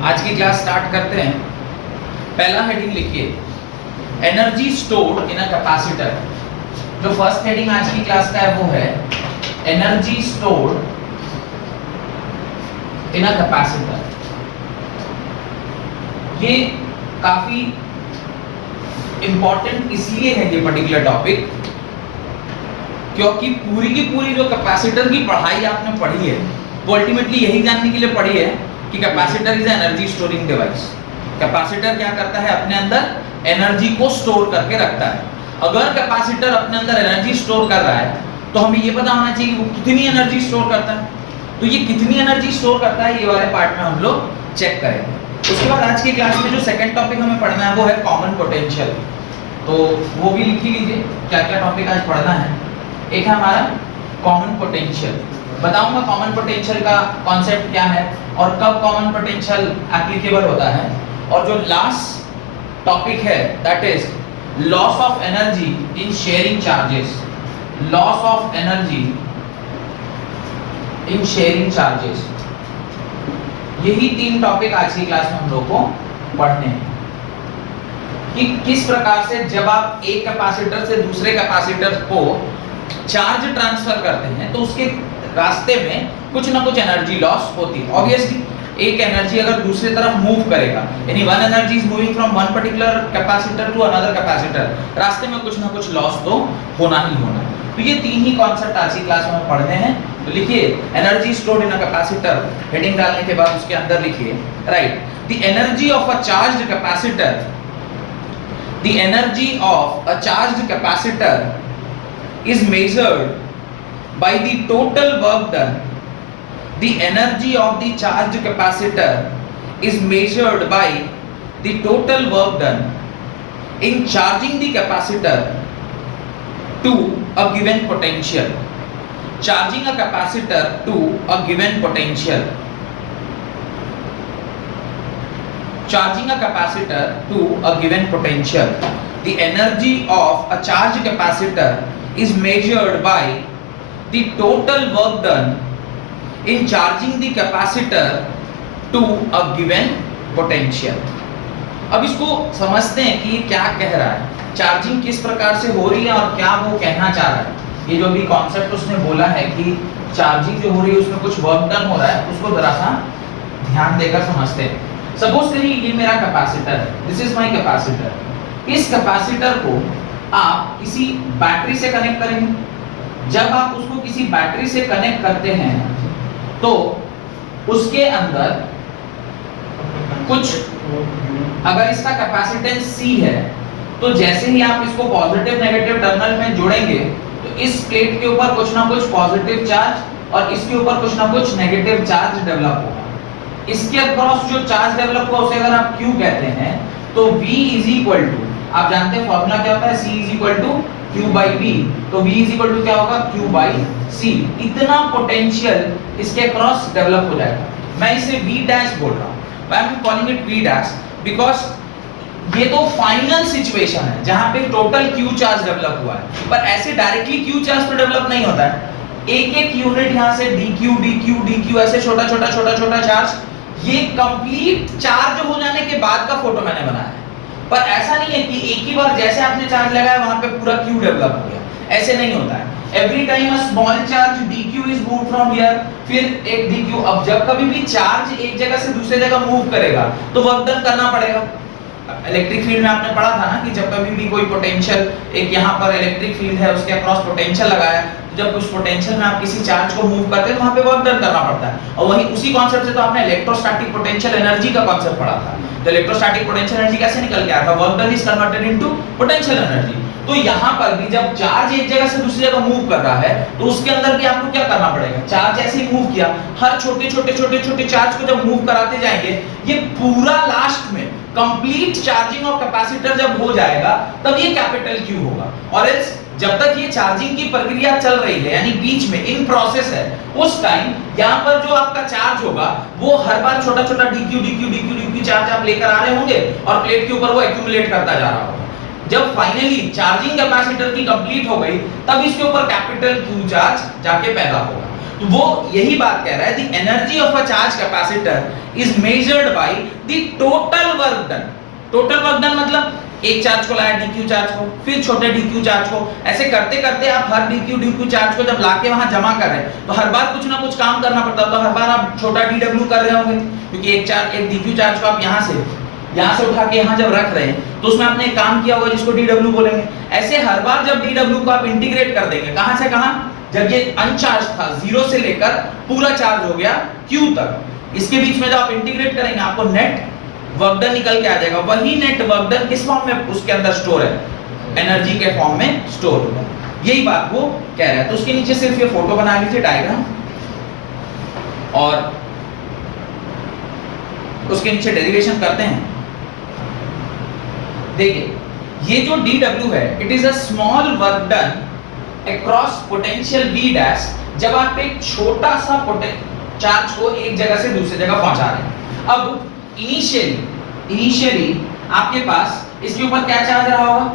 आज की class start करते हैं। पहला हेडिंग लिखिए, energy stored in a capacitor. जो फर्स्ट हेडिंग आज की क्लास का है वो है energy stored in a capacitor. ये काफी इंपॉर्टेंट इसलिए है ये पर्टिकुलर टॉपिक क्योंकि पूरी की पूरी जो कैपेसिटर की पढ़ाई आपने पढ़ी है वो अल्टीमेटली यही जानने के लिए पढ़ी है कि capacitor is energy storing device. Capacitor क्या करता है, अपने अंदर एनर्जी को स्टोर करके रखता है। अगर कैपेसिटर अपने अंदर एनर्जी स्टोर कर रहा है तो हमें ये पता होना चाहिए कि वो कितनी एनर्जी स्टोर करता है। तो ये कितनी एनर्जी स्टोर करता है ये वाले पार्ट में हम लोग चेक करेंगे। उसके बाद आज की क्लास में जो सेकंड टॉपिक हमें पढ़ना है वो है कॉमन पोटेंशियल। तो वो भी लिख लीजिए क्या क्या टॉपिक आज पढ़ना है। एक है हमारा कॉमन पोटेंशियल। बताऊंगा कॉमन पोटेंशियल का कॉन्सेप्ट क्या है और कब कॉमन पोटेंशियल एप्लीकेबल होता है। और जो लास्ट टॉपिक है that is loss of energy in sharing charges. Loss of energy in sharing charges. यही तीन टॉपिक आज की क्लास में हम लोग को पढ़ने हैं कि किस प्रकार से जब आप एक कैपेसिटर से दूसरे कैपेसिटर को चार्ज ट्रांसफर करते हैं तो उसके रास्ते में कुछ ना कुछ एनर्जी लॉस होती है। ऑब्वियसली एक एनर्जी अगर दूसरी तरफ मूव करेगा यानी one energy is moving from one particular capacitor to another capacitor, रास्ते में कुछ ना कुछ लॉस तो होना ही होना। तो ये तीन ही कॉन्सेप्ट आज की क्लास में पढ़ने हैं। तो लिखिए energy stored in a capacitor. Heading डालने के बाद उसके अंदर लिखिए right the energy of a charged capacitor. The energy of a charged capacitor is measured by the total work done. The energy of the charged capacitor is measured by the total work done in charging the capacitor to a given potential. Charging a capacitor to a given potential. Charging a capacitor to a given potential. The energy of a charged capacitor is measured by the total work done in charging the capacitor to a given potential. अब इसको समझते हैं कि ये क्या कह रहा है, चार्जिंग किस प्रकार से हो रही है और क्या वो कहना चाह रहा है। ये जो भी कॉन्सेप्ट उसने बोला है कि चार्जिंग जो हो रही है उसमें कुछ वर्क डन हो रहा है, उसको जरा सा ध्यान देकर समझते हैं। सपोज करिए ये मेरा कैपेसिटर है, दिस इज माय कैपेसिटर। इस कैपेसिटर को आप किसी बैटरी से कनेक्ट करेंगे। जब आप उसको किसी बैटरी से कनेक्ट करते हैं तो उसके अंदर कुछ, अगर इसका कैपेसिटेंस C है तो जैसे ही आप इसको पॉजिटिव नेगेटिव टर्मिनल में जोड़ेंगे तो इस प्लेट के ऊपर कुछ ना कुछ पॉजिटिव चार्ज और इसके ऊपर कुछ ना कुछ नेगेटिव चार्ज डेवलप होगा। इसके अक्रॉस जो चार्ज डेवलप हुआ उसे अगर आप Q कहते हैं तो V इज इक्वल टू, आप जानते हैं फॉर्मूला क्या होता है, C is equal to Q by V। तो V इज इक्वल टू क्या होगा, Q बाई C। इतना पोटेंशियल इसके क्रॉस डेवलप हो जाएगा। मैं इसे V डैश बोल रहा हूँ। I am calling it V dash because ये तो फाइनल सिचुएशन है जहां पे टोटल Q चार्ज डेवलप हुआ है, पर ऐसे डायरेक्टली Q चार्ज तो डेवलप नहीं होता है। एक एक यूनिट यहाँ से dq dq dq ऐसे छोटा छोटा छोटा छोटा चार्ज, ये कंप्लीट चार्ज हो जाने के बाद का फोटो मैंने बनाया है। पर ऐसा नहीं है कि एक ही बार जैसे आपने चार्ज लगाया वहां पे पूरा Q डेवलप हो गया, ऐसे नहीं होता है। Every time a small charge dq is move from here, फिर एक dq। अब जब कभी भी चार्ज एक जगह से दूसरे जगह मूव करेगा तो वर्क डन करना पड़ेगा। इलेक्ट्रिक फील्ड में आपने पढ़ा था ना कि जब कभी भी कोई पोटेंशियल, एक यहाँ पर इलेक्ट्रिक फील्ड है उसके अक्रॉस पोटेंशियल लगाया, जब उस पोटेंशियल में आप किसी चार्ज को मूव करते हैं वहां पे वर्क डन करना पड़ता है। और वही उसी कॉन्सेप्ट से तो आपने इलेक्ट्रोस्टैटिक पोटेंशियल एनर्जी का कॉन्सेप्ट पढ़ा था। तो इलेक्ट्रोस्टैटिक पोटेंशियल एनर्जी कैसे निकल के आया था, work done is converted into potential energy. तो यहाँ पर भी जब चार्ज एक जगह से दूसरी जगह मूव कर रहा है तो उसके अंदर भी आपको क्या करना पड़ेगा, चार्ज ऐसे ही मूव किया, हर छोटे छोटे छोटे छोटे चार्ज को जब मूव कराते जाएंगे ये पूरा लास्ट में कंप्लीट चार्जिंग ऑफ कैपेसिटर जब हो जाएगा तब ये कैपिटल Q होगा। और एल्स जब तक ये चार्जिंग की प्रक्रिया चल रही है यानी बीच में इन प्रोसेस है, उस टाइम यहाँ पर जो आपका चार्ज होगा वो हर बार छोटा छोटा dq dq dq dq charge आप लेकर आ रहे होंगे और प्लेट के ऊपर वो एक्यूमुलेट करता जा रहा होगा। जब फाइनली चार्जिंग कैपेसिटर की कंप्लीट हो गई तब इसके ऊपर कैपिटल Q चार्ज जाके पैदा होगा। तो वो यही बात कह रहा है, the energy of a charge capacitor is measured by the total work done. Total work done मतलब एक चार्ज को लाया dq चार्ज को, फिर छोटे dq चार्ज को, ऐसे करते करते आप हर dq चार्ज को जब लाके वहां जमा कर रहे हैं तो हर बार कुछ ना कुछ काम करना पड़ता है, तो हर बार आप छोटा dw कर रहे होंगे, क्योंकि एक dq चार्ज को आप यहां से उठा के यहां जब रख रहे हैं तो उसमें आपने एक काम किया होगा जिसको dw बोलेंगे। ऐसे हर बार जब dw को आप इंटीग्रेट कर देंगे, कहां से कहां, जब ये अनचार्ज था 0 से लेकर पूरा चार्ज हो गया q तक, इसके बीच में जब आप इंटीग्रेट करेंगे आपको नेट वर्क डन निकल के आ जाएगा। वही नेट वर्क डन किस फॉर्म में उसके अंदर स्टोर है, एनर्जी के फॉर्म में स्टोर होगा। यही बात वो कह रहा है। तो उसके नीचे सिर्फ ये फोटो बना लीजिए डायग्राम, और उसके नीचे डेरिवेशन करते हैं। देखिए ये जो dw है, it is a small work done across potential v dash, जब आप एक छोटा सा चार्ज को एक जगह से दूसरी जगह पहुंचा रहे हैं। अब इनिशियली आपके पास इसके ऊपर क्या चार्ज रहा होगा,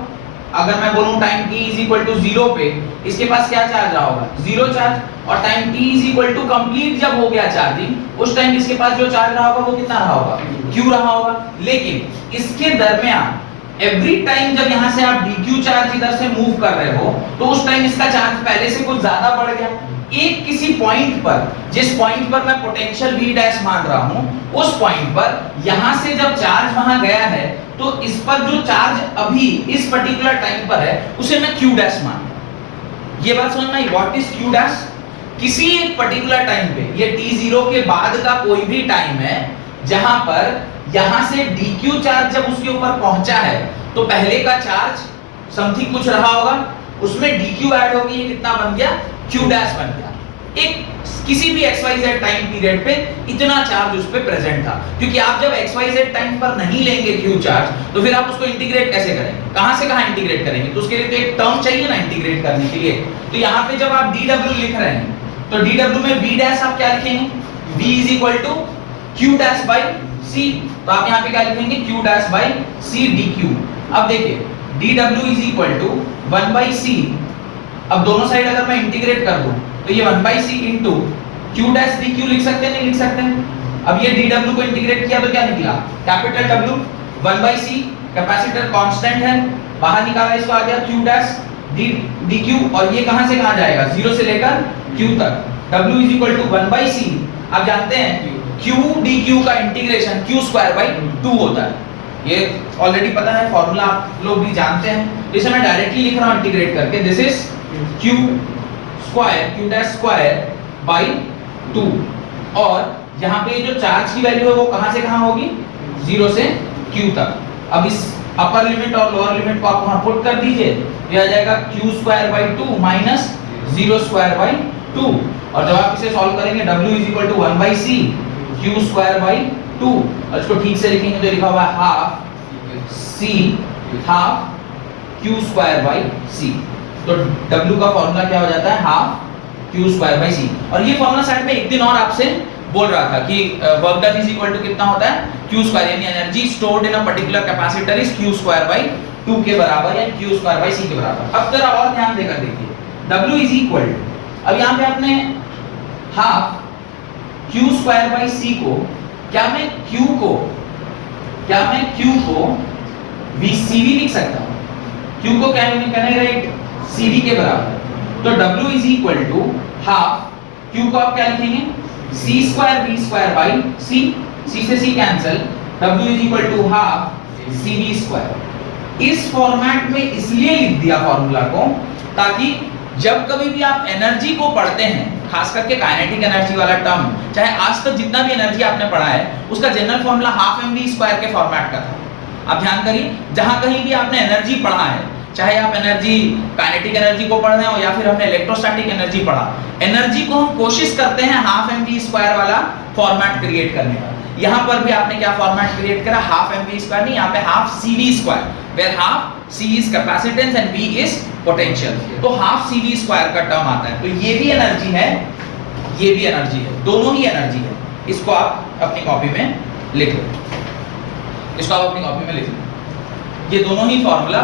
अगर मैं बोलूं time t is equal to 0 पे इसके पास क्या चार्ज रहा होगा, 0 चार्ज, और time t is equal to complete जब हो गया चार्जिंग उस टाइम इसके पास जो चार्ज रहा होगा वो कितना रहा होगा, q रहा होगा। लेकिन इसके दरमियान एवरी टाइम जब यहां से आप dq चार्ज इधर से मूव कर रहे हो तो उस टाइम इसका चार्ज पहले से कुछ ज्यादा बढ़ गया। एक किसी पॉइंट पर, जिस पॉइंट पर मैं पोटेंशियल v डैश मान रहा हूं, उस पॉइंट पर यहां से जब चार्ज वहां गया है तो इस पर जो चार्ज अभी इस पर्टिकुलर टाइम पर है उसे मैं q डैश मान। ये बात समझ में आई, व्हाट इज q डैश, किसी एक पर्टिकुलर टाइम पे, ये t0 के बाद का कोई भी टाइम है जहां पर यहां से dq चार्ज जब उसके ऊपर पहुंचा है तो पहले का चार्ज समथिंग कुछ रहा होगा, उसमें dq ऐड होगी, ये कितना बन गया, q डैश बन गया। एक किसी भी xyz टाइम पीरियड पे इतना चार्ज उस पे प्रेजेंट था, क्योंकि आप जब xyz टाइम पर नहीं लेंगे q चार्ज तो फिर आप उसको इंटीग्रेट कैसे करेंगे, कहां से कहां इंटीग्रेट करेंगे, तो उसके लिए तो एक टर्म चाहिए ना इंटीग्रेट करने के लिए। तो यहाँ पे जब आप dw लिख रहे हैं तो dw में v डैश आप क्या लिखेंगे, v is equal to q dash by c, तो आप यहाँ पे क्या लिखेंगे, q dash by c dq। अब देखिए dw is equal to 1 by c, अब दोनों साइड अगर मैं इंटीग्रेट कर दूं तो ये 1 by c into q dash dq लिख सकते हैं, नहीं लिख सकते हैं। अब ये dw को इंटीग्रेट किया तो क्या निकला, capital W 1 by c, capacitor constant है, बाहर निकाला इसको आ गया q डैश dq, और ये कहां से कहां जाएगा, 0 से लेकर q तक, W is equal to 1 by c। आप जानते हैं q dq का इंटीग्रेशन q स्क्वायर बाई 2 होता है, ये ऑलरेडी पता है, फॉर्मूला आप लोग भी जानते हैं। तो इसे मैं डायरेक्टली लिख रहा हूं इंटीग्रेट करके, this is q square, q dash square by 2, और यहाँ पे जो चार्ज की वैल्यू है वो कहां से कहां होगी, 0 से q तक। अब इस अपर लिमिट और लोअर लिमिट को आप वहां पुट कर दीजिए, ये आ जाएगा q square by 2 minus 0 square by 2, और जब आप इसे सॉल्व करेंगे w is equal to 1 by c q square by 2, और इसको ठीक से लिखेंगे तो लिखा हुआ है half c half q square by c। तो w का फॉर्मूला क्या हो जाता है, half q square by c। और ये फॉर्मूला साइड में एक दिन और आपसे बोल रहा था कि work done is equal to कितना होता है, q स्क्वायर, यानी energy stored in a particular capacitor is q square by 2 के बराबर, या q स्क्वायर बाई c के बराबर। अब जरा और ध्यान देकर देखिए, w इज इक्वल टू, अब यहां पे आपने half q square by c को, क्या मैं q को vcv लिख सकता हूं, q को क्या कहने राइट cv के बराबर। तो w is equal to half, q को आप क्या लिखेंगे, c square v square by c, c से c cancel, w is equal to half cv square. इस फॉर्मेट में इसलिए लिख दिया फॉर्मूला को ताकि जब कभी भी आप एनर्जी को पढ़ते हैं, खास करके काइनेटिक एनर्जी वाला टर्म, चाहे आज तक जितना भी एनर्जी आपने पढ़ा है उसका general formula half mv square के फॉर्मेट का था। आप ध्यान करिए, जहां कहीं भी आपने एनर्जी पढ़ा है, चाहे आप एनर्जी काइनेटिक एनर्जी को पढ़ रहे हो या फिर हमने इलेक्ट्रोस्टैटिक एनर्जी पढ़ा, एनर्जी को हम कोशिश करते हैं हाफ mv स्क्वायर वाला फॉर्मेट क्रिएट करने का। यहां पर भी आपने क्या फॉर्मेट क्रिएट करा, हाफ mv स्क्वायर नहीं, यहां पे half cv square, where half c is capacitance and v is potential, तो हाफ cv स्क्वायर का टर्म आता है। तो ये भी एनर्जी है, ये भी एनर्जी है, दोनों ही एनर्जी है। इसको आप अपनी कॉपी में लिख लो, इसको आप अपनी कॉपी में लिख लो, ये दोनों ही फॉर्मूला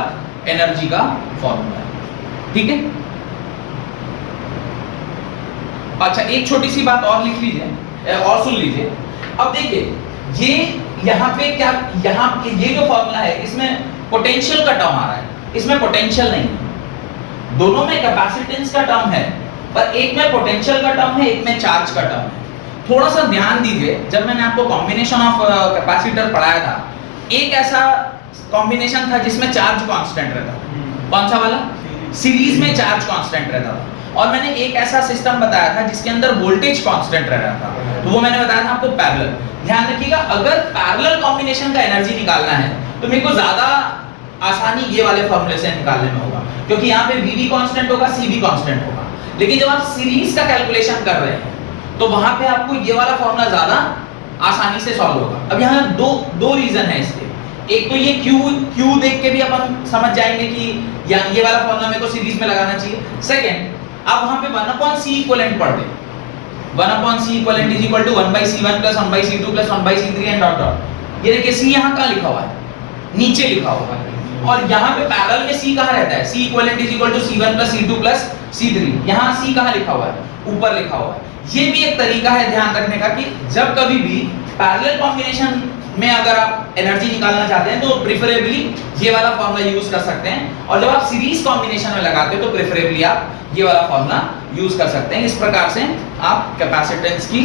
एनर्जी का फॉर्मूला है, ठीक है। अच्छा एक छोटी सी बात और लिख लीजिए और सुन लीजिए। अब देखिए ये यहाँ पे क्या, यहाँ ये जो फॉर्मूला है इसमें पोटेंशियल का टर्म आ रहा है, इसमें पोटेंशियल नहीं है। दोनों में कैपेसिटेंस का टर्म है, पर एक में पोटेंशियल का टर्म है, एक में चार्ज का टर्म है। थोड़ा सा ध्यान दीजिए, जब मैंने आपको कॉम्बिनेशन ऑफ कैपेसिटर पढ़ाया था, एक ऐसा कॉम्बिनेशन था जिसमें चार्ज कांस्टेंट रहता था। कौन सा वाला? सीरीज में चार्ज कांस्टेंट रहता था। और मैंने एक ऐसा सिस्टम बताया था जिसके अंदर वोल्टेज कांस्टेंट रह रहा था, तो वो मैंने बताया था आपको पैरेलल। ध्यान रखिएगा, अगर पैरेलल कॉम्बिनेशन का एनर्जी निकालना है तो मेरे को ज्यादा आसानी ये वाले फॉर्मूले से निकालने में होगा, क्योंकि यहाँ पे V भी कांस्टेंट होगा, C भी कांस्टेंट होगा। लेकिन जब आप सीरीज का कैलकुलेशन कर रहे हैं तो वहां पे आपको ये वाला फॉर्मूला ज्यादा आसानी से सॉल्व होगा। अब यहाँ दो रीजन है इसके। एक तो ये Q देख के भी अपन समझ जाएंगे कि ये वाला फॉर्मूला मेरे को सीरीज में लगाना चाहिए। सेकंड, आप वहां पे 1/C इक्विवेलेंट पढ़ दें। 1/C equivalent is equal to 1/C1 + 1/C2 + 1/C3 and dot dot. ये देखिए C यहाँ कहाँ लिखा हुआ है? नीचे लिखा हुआ है। और यहाँ पे पैरेलल में C कहाँ रहता है? C equivalent is equal to C1 + C2 + C3। यहाँ C कहाँ लिखा हुआ है? ऊपर लिखा हुआ है। ये भी एक तरीका है ध्यान रखने का कि जब कभी भी पैरेलल कॉम्बिनेशन में अगर आप एनर्जी निकालना चाहते हैं तो प्रेफरेबली ये वाला फॉर्मूला यूज कर सकते हैं, और जब आप सीरीज कॉम्बिनेशन में लगाते हो तो प्रेफरेबली आप ये वाला फॉर्मूला यूज कर सकते हैं। इस प्रकार से आप कैपेसिटेंस की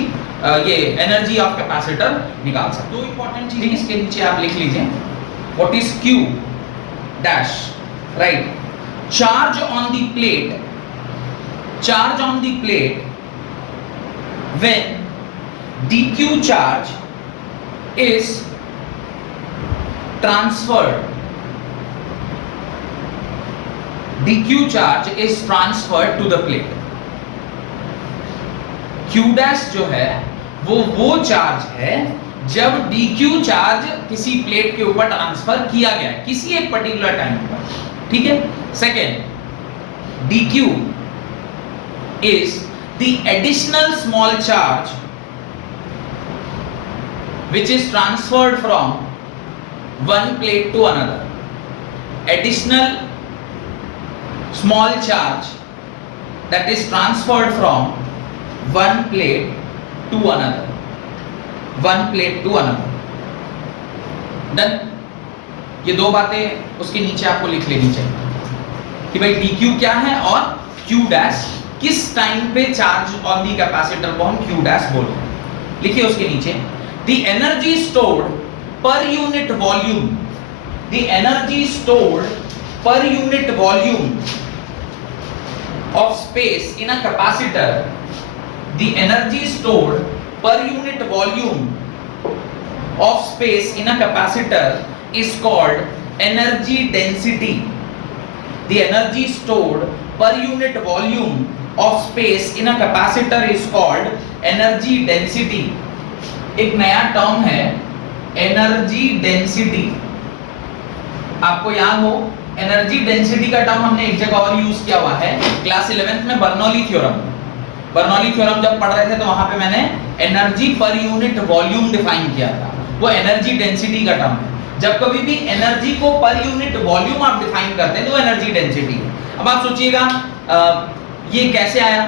ये एनर्जी ऑफ कैपेसिटर निकाल सकते हो। दो इंपॉर्टेंट चीजें इसके नीचे आप लिख लीजिए। What is Q dash, right? Charge on the plate, charge on the plate when dq charge is transferred, dq charge is transferred to the plate। q dash जो है वो चार्ज है जब dq चार्ज किसी प्लेट के ऊपर transfer किया गया है किसी एक पर्टिकुलर टाइम पर, ठीक है। Second, dq is the additional small charge which is transferred from one plate to another, additional small charge that is transferred from one plate to another, one plate to another। Done. ये दो बातें उसके नीचे आपको लिख लेनी चाहिए कि भाई dq क्या है और q डैश किस टाइम पे चार्ज ऑन दी कैपेसिटर को हम Q डैश बोलते हैं। लिखिए उसके नीचे, the energy stored per unit volume, the energy stored per unit volume of space in a capacitor, the energy stored per unit volume of space in a capacitor is called energy density. The energy stored per unit volume of space in a capacitor is called energy density। एक नया term है energy density. आपको याद हो energy density का term हमने एक जगह और यूज किया हुआ है, क्लास 11th में बर्नौली थ्योरम। बर्नौली थ्योरम जब पढ़ रहे थे तो वहां पे मैंने एनर्जी पर यूनिट वॉल्यूम डिफाइन किया था, वो एनर्जी डेंसिटी का टर्म है। जब कभी भी एनर्जी को पर यूनिट वॉल्यूम आप डिफाइन करते हैं तो एनर्जी डेंसिटी है। अब आप सोचिएगा ये कैसे आया?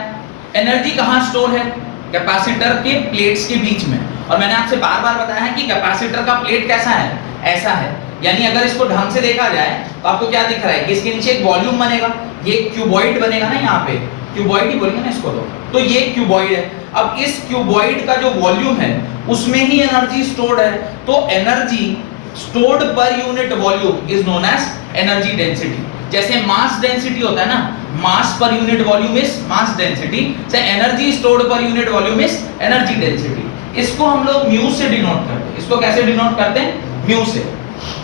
एनर्जी कहाँ स्टोर है? कैपेसिटर के प्लेट्स के बीच में। और मैंने आपसे बार बार बताया है कि कैपेसिटर का प्लेट कैसा है? ऐसा है। यानी अगर इसको ढंग से देखा जाए तो आपको क्या दिख रहा है कि इसके नीचे एक वॉल्यूम बनेगा, ये क्यूबॉइड बनेगा ना, यहाँ पे क्यूबॉइड ही बोलेंगे ना इसको, तो ये क्यूबॉइड है। अब इस क्यूबॉइड का जो वॉल्यूम है उसमें ही एनर्जी स्टोर्ड है, तो energy stored per unit volume is known as energy density. जैसे मास डेंसिटी होता है ना, mass per unit volume is mass density, से energy stored per unit volume is energy density. इसको हम लोग म्यू से डिनोट करते हैं। इसको कैसे डिनोट करते हैं? म्यू से।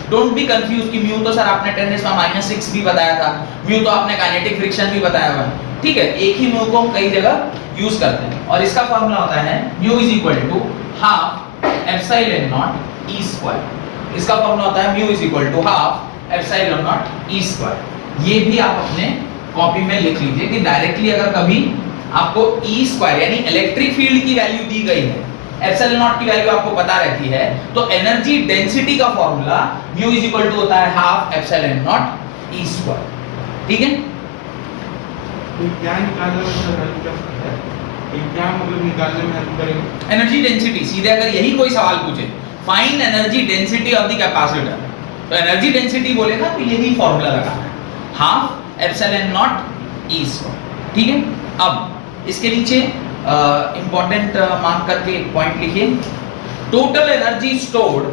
डोंट बी कंफ्यूज कि म्यू तो सर आपने 10⁻⁻⁶ भी बताया था, म्यू तो आपने काइनेटिक फ्रिक्शन भी बताया हुआ है, ठीक है। एक ही म्यू को हम कई जगह यूज करते हैं और इसका फार्मूला होता है mu is equal to half epsilon naught E square. इसका फार्मूला होता है mu is equal to half epsilon naught E square. ये भी आप अपने कॉपी में लिख लीजिए कि डायरेक्टली अगर कभी आपको ई स्क्वायर यानी इलेक्ट्रिक फील्ड की वैल्यू दी गई है, एप्सिलॉन नॉट की वैल्यू आपको पता रहती है, तो एनर्जी डेंसिटी का formula mu is equal to होता है half epsilon naught E square. ठीक है, तो क्या निकालना है? क्या मतलब निकालने में हेल्प करेगा? एनर्जी डेंसिटी, सीधे अगर यही कोई सवाल पूछे, find energy density of the capacitor, तो एनर्जी डेंसिटी बोलेगा तो यही फॉर्मूला लगाना है, half epsilon naught E square. ठीक है, अब इसके नीचे इंपॉर्टेंट मार्क करके एक पॉइंट लिखिए, total energy stored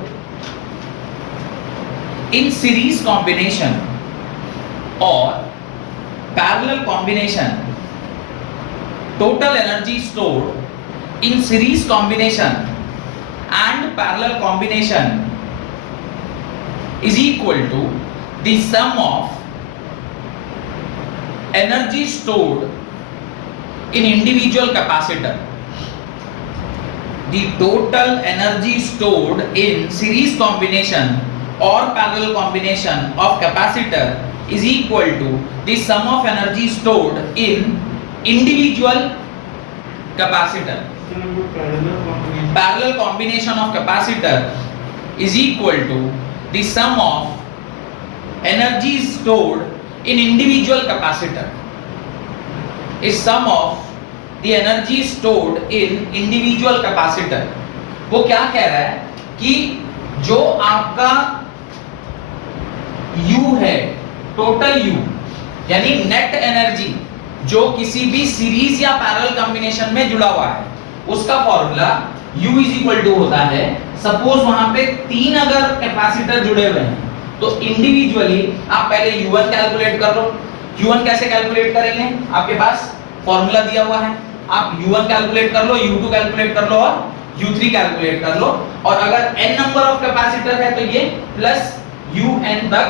in series combination और parallel combination, total energy stored in series combination and parallel combination is equal to the sum of energy stored in individual capacitor. The total energy stored in series combination or parallel combination of capacitor is equal to the sum of energy stored in individual capacitor. Parallel combination of capacitor is equal to the sum of energy stored in individual capacitor is sum of the energy stored in individual capacitor. वो क्या कह रहा है कि जो आपका U है, total U यानी नेट एनर्जी जो किसी भी सीरीज या पैरेलल कॉम्बिनेशन में जुड़ा हुआ है, उसका formula U is equal to होता है, सपोज वहां पे 3 अगर कैपेसिटर जुड़े हुए हैं तो इंडिविजुअली आप पहले U1 कैलकुलेट कर लो। U1 कैसे कैलकुलेट करेंगे, आपके पास फॉर्मूला दिया हुआ है, आप U1 कैलकुलेट कर लो, U2 कैलकुलेट कर लो और U3 कैलकुलेट कर लो, और अगर n नंबर ऑफ कैपेसिटर है तो ये प्लस UN तक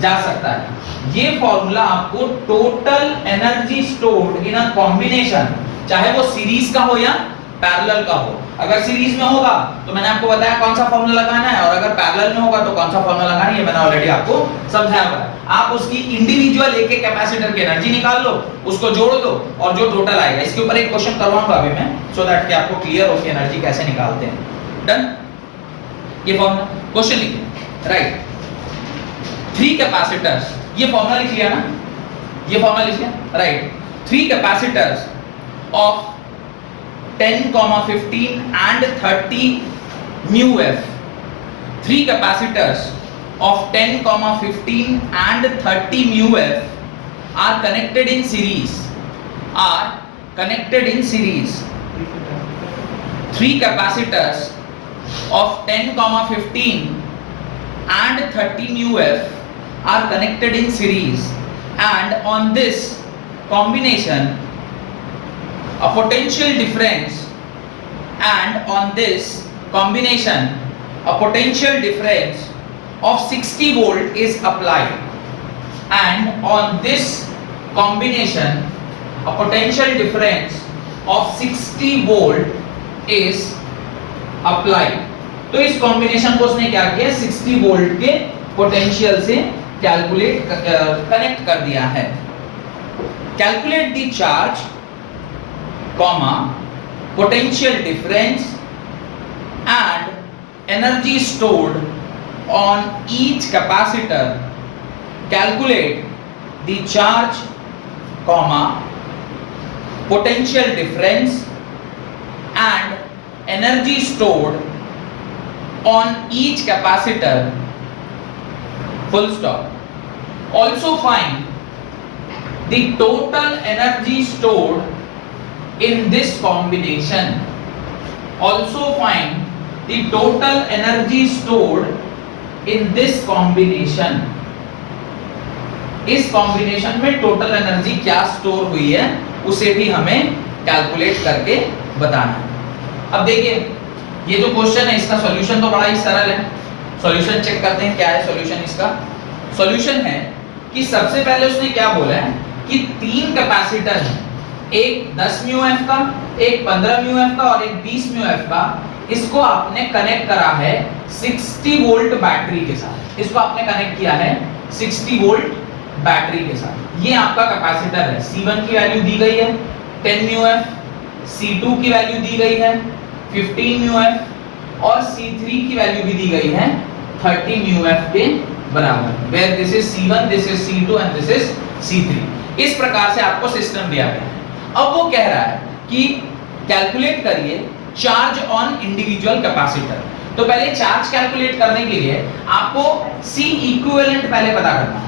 जा सकता है। ये फॉर्मूला आपको total energy stored in a combination, चाहे वो सीरीज का हो या पैरेलल का हो, अगर सीरीज में होगा तो मैंने आपको बताया कौन सा फॉर्मूला लगाना है, और अगर पैरेलल में होगा तो कौन सा फॉर्मूला लगाना है, ये मैंने ऑलरेडी आपको समझाया हुआ है। आप उसकी इंडिविजुअल एक एक कैपेसिटर की एनर्जी निकाल लो, उसको जोड़ दो और जो टोटल आएगा, इसके ऊपर एक क्वेश्चन करवाऊंगा अभी मैं, सो दैट कि आपको क्लियर हो कि एनर्जी कैसे निकालते हैं। डन, ये फॉर्मूला क्वेश्चन लिखिए, राइट, 3 कैपेसिटर्स, ये फॉर्मूला लिख लिया ना, ये फॉर्मूला लिख लिया, right, 3 capacitors of 10, 15 and 30 mu f, 3 capacitors of 10, 15 and 30 mu f are connected in series, are connected in series. 3 capacitors of 10, 15 and 30 mu f are connected in series, and on this combination a potential difference, and on this combination a potential difference of 60 volt is applied, and on this combination a potential difference of 60 volt is applied. तो इस combination को उसने क्या किया, 60 volt के potential से calculate connect कर दिया है। Calculate the charge, comma, potential difference and energy stored on each capacitor. Calculate the charge, comma, potential difference and energy stored on each capacitor, full stop. Also find the total energy stored in this combination. Also find the total energy stored in this combination. इस combination में total energy क्या store हुई है उसे भी हमें calculate करके बताना है। अब देखिए ये जो क्वेश्चन है इसका सॉल्यूशन तो बड़ा ही सरल है। सॉल्यूशन चेक करते हैं क्या है सॉल्यूशन इसका। सॉल्यूशन है कि सबसे पहले उसने क्या बोला है कि 3 कैपेसिटर हैं, एक 10 म्यू एफ का, एक 15 म्यू एफ का और एक 20 म्यू एफ का। इसको आपने कनेक्ट करा है 60 वोल्ट बैटरी के साथ। इसको आपने कनेक्ट किया है 60 वोल्ट बैटरी के साथ। ये आपका कैपेसिटर है। C1 की वैल्यू दी गई है 10 म्यू एफ, C2 की वैल्यू दी गई है 15 म्यू एफ और C3 की वैल्यू भी दी गई है 30 म्यू एफ के बराबर। Where this is C1, this is C2 and this is C3। इस प्रकार से आपको सिस्टम दिया गया है। अब वो कह रहा है कि कैलकुलेट करिए चार्ज ऑन इंडिविजुअल कैपेसिटर। तो पहले चार्ज कैलकुलेट करने के लिए आपको C इक्विवेलेंट पहले पता करना है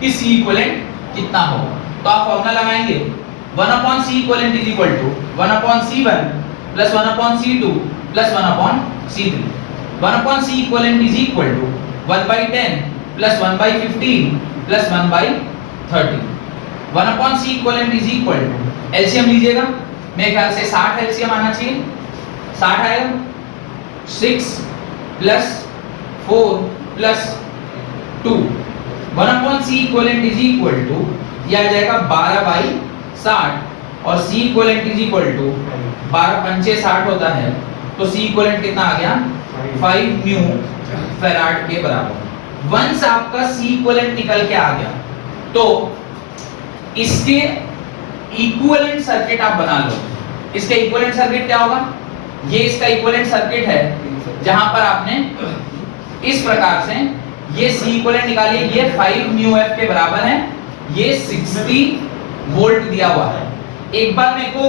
कि C इक्विवेलेंट कितना होगा। तो आप फॉर्मूला लगाएंगे 1/C equivalent is equal to 1/C1 plus 1/C2 plus 1/C3। 1/C equivalent is equal to 1/10 plus 1/15 plus 1/30। 1/C equivalent is equal to LCM लीजिएगा, मेरे ख्याल से 60 एलसीएम आना चाहिए, 60 आएगा। 6 plus 4 plus 2 1/C equivalent is equal to ये आ जाएगा 12/60 और C equivalent is equal to 12 पंचे 60 होता है, तो C इक्विवेलेंट कितना आ गया 5 म्यू फैराड के बराबर। वंस आपका C इक्विवेलेंट निकल के आ गया तो इसके इक्विवेलेंट सर्किट आप बना लो। इसका इक्विवेलेंट सर्किट क्या होगा, ये इसका इक्विवेलेंट सर्किट है जहां पर आपने इस प्रकार से ये C इक्विवेलेंट निकालिए, ये 5 म्यू F के बराबर है, ये 60 वोल्ट दिया हुआ है। एक बार मेरे को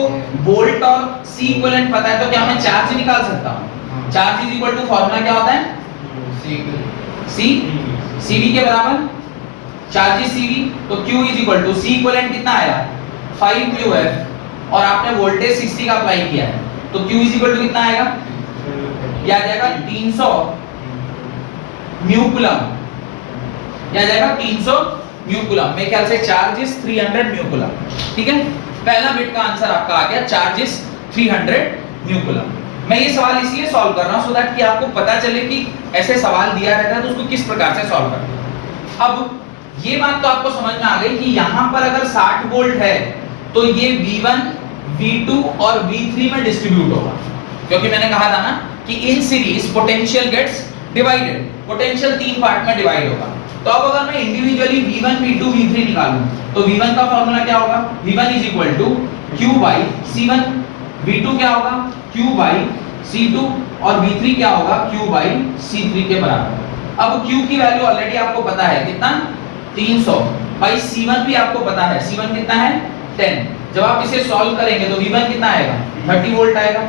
वोल्ट और C इक्विवेलेंट पता है तो क्या मैं चार्ज निकाल सकता हूं। Charge is equal to formula क्या होता है C CV के बराबर, चार्ज इज CV, तो Q is equal to C equivalent कितना आया 5 म्यू F और आपने वोल्टेज 60 का अप्लाई किया है तो Q इज इक्वल टू कितना आएगा, ये आ जाएगा 300 म्यू कूलम, ये आ जाएगा 300 म्यू कूलम। मेरे ख्याल से चार्ज इज 300 म्यू कूलम। ठीक है, पहला बिट का आंसर आपका आ गया, चार्ज इज 300 म्यू कूलम। मैं ये सवाल इसलिए सॉल्व कर रहा हूं सो दैट कि आपको पता चले कि ऐसे सवाल दिया रहता है तो उसको किस प्रकार से सॉल्व करना है। अब ये बात तो आपको समझ में आ गई कि यहां पर अगर 60 वोल्ट है तो ये V1 V2 और V3 में डिस्ट्रीब्यूट होगा, क्योंकि मैंने कहा था ना कि in series potential gets divided, potential 3 part में डिवाइड होगा। तो अब अगर मैं इंडिविजुअली V1 V2 V3 निकालूं तो V1 का फार्मूला क्या होगा, V1 is equal to Q by C1, V2 क्या होगा Q बाई C2 और V3 क्या होगा Q बाई C3 के बराबर। अब Q की वैल्यू ऑलरेडी आपको पता है कितना 300 बाई C1 भी आपको पता है, C1 कितना है 10। जब आप इसे सॉल्व करेंगे तो V1 कितना आएगा 30 वोल्ट आएगा।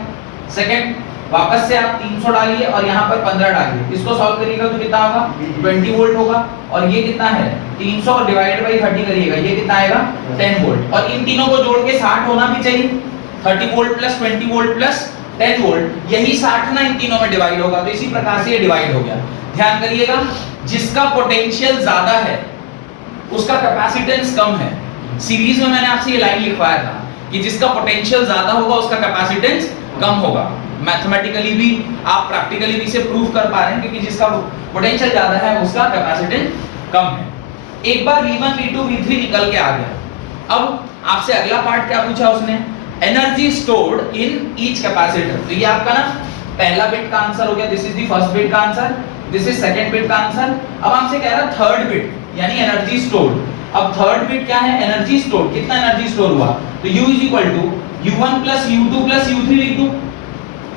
सेकंड, वापस से आप 300 डालिए और यहाँ पर 15 डालिए, इसको सॉल्व करिएगा तो कितना होगा 20 वोल्ट होगा। और ये कितना है 300 और डिवाइड बाई 30 करिएगा, ये कितना आएगा 10 वोल्ट। और इन तीनों को जोड़ के 60 होना भी चाहिए, 30 volt plus 20 volt plus 10 volt, यही 60 ना इन तीनों में डिवाइड होगा, तो इसी प्रकार से ये डिवाइड हो गया। ध्यान करिएगा, जिसका पोटेंशियल ज्यादा है उसका कैपेसिटेंस कम है। सीरीज में मैंने आपसे ये लाइन लिखवाया था कि जिसका पोटेंशियल ज्यादा होगा उसका कैपेसिटेंस कम होगा। मैथमेटिकली भी आप प्रैक्टिकली भी इसे प्रूव कर पा रहे हैं, क्योंकि जिसका पोटेंशियल ज्यादा है उसका कैपेसिटेंस कम है। एक बार V1 V2 V3 निकल के आ गया। अब आपसे अगला पार्ट क्या पूछा उसने, energy stored in each capacitor. तो ये आपका ना पहला बिट का आंसर हो गया, this is the first bit का answer, this is second bit का आंसर। अब हमसे कह रहा थर्ड बिट यानी एनर्जी स्टोर्ड। अब थर्ड बिट क्या है, एनर्जी स्टोर्ड, कितना एनर्जी स्टोर हुआ, तो U is equal to U1 plus U2 plus U3 लिख दूं,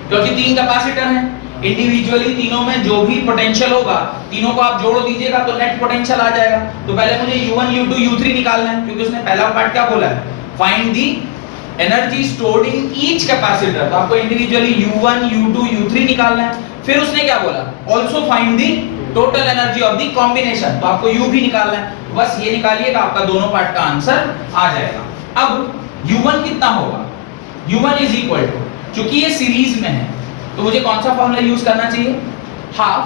क्योंकि तीन कैपेसिटर हैं, इंडिविजुअली तीनों में जो भी पोटेंशियल होगा तीनों को आप जोड़ दीजिएगा तो नेट पोटेंशियल आ जाएगा। तो पहले मुझे U1 U2 U3 निकालना है, क्योंकि उसने पहला पार्ट क्या बोला है, find the energy stored in each capacitor. तो आपको इंडिविजुअली U1 U2 U3 निकालना है। फिर उसने क्या बोला, also find the total energy of the combination, तो आपको U भी निकालना है। बस ये निकालिएगा, आपका दोनों पार्ट का आंसर आ जाएगा। अब U1 कितना होगा, U1 इज इक्वल टू, चूंकि ये सीरीज में है तो मुझे कौन सा फॉर्मूला यूज करना चाहिए, half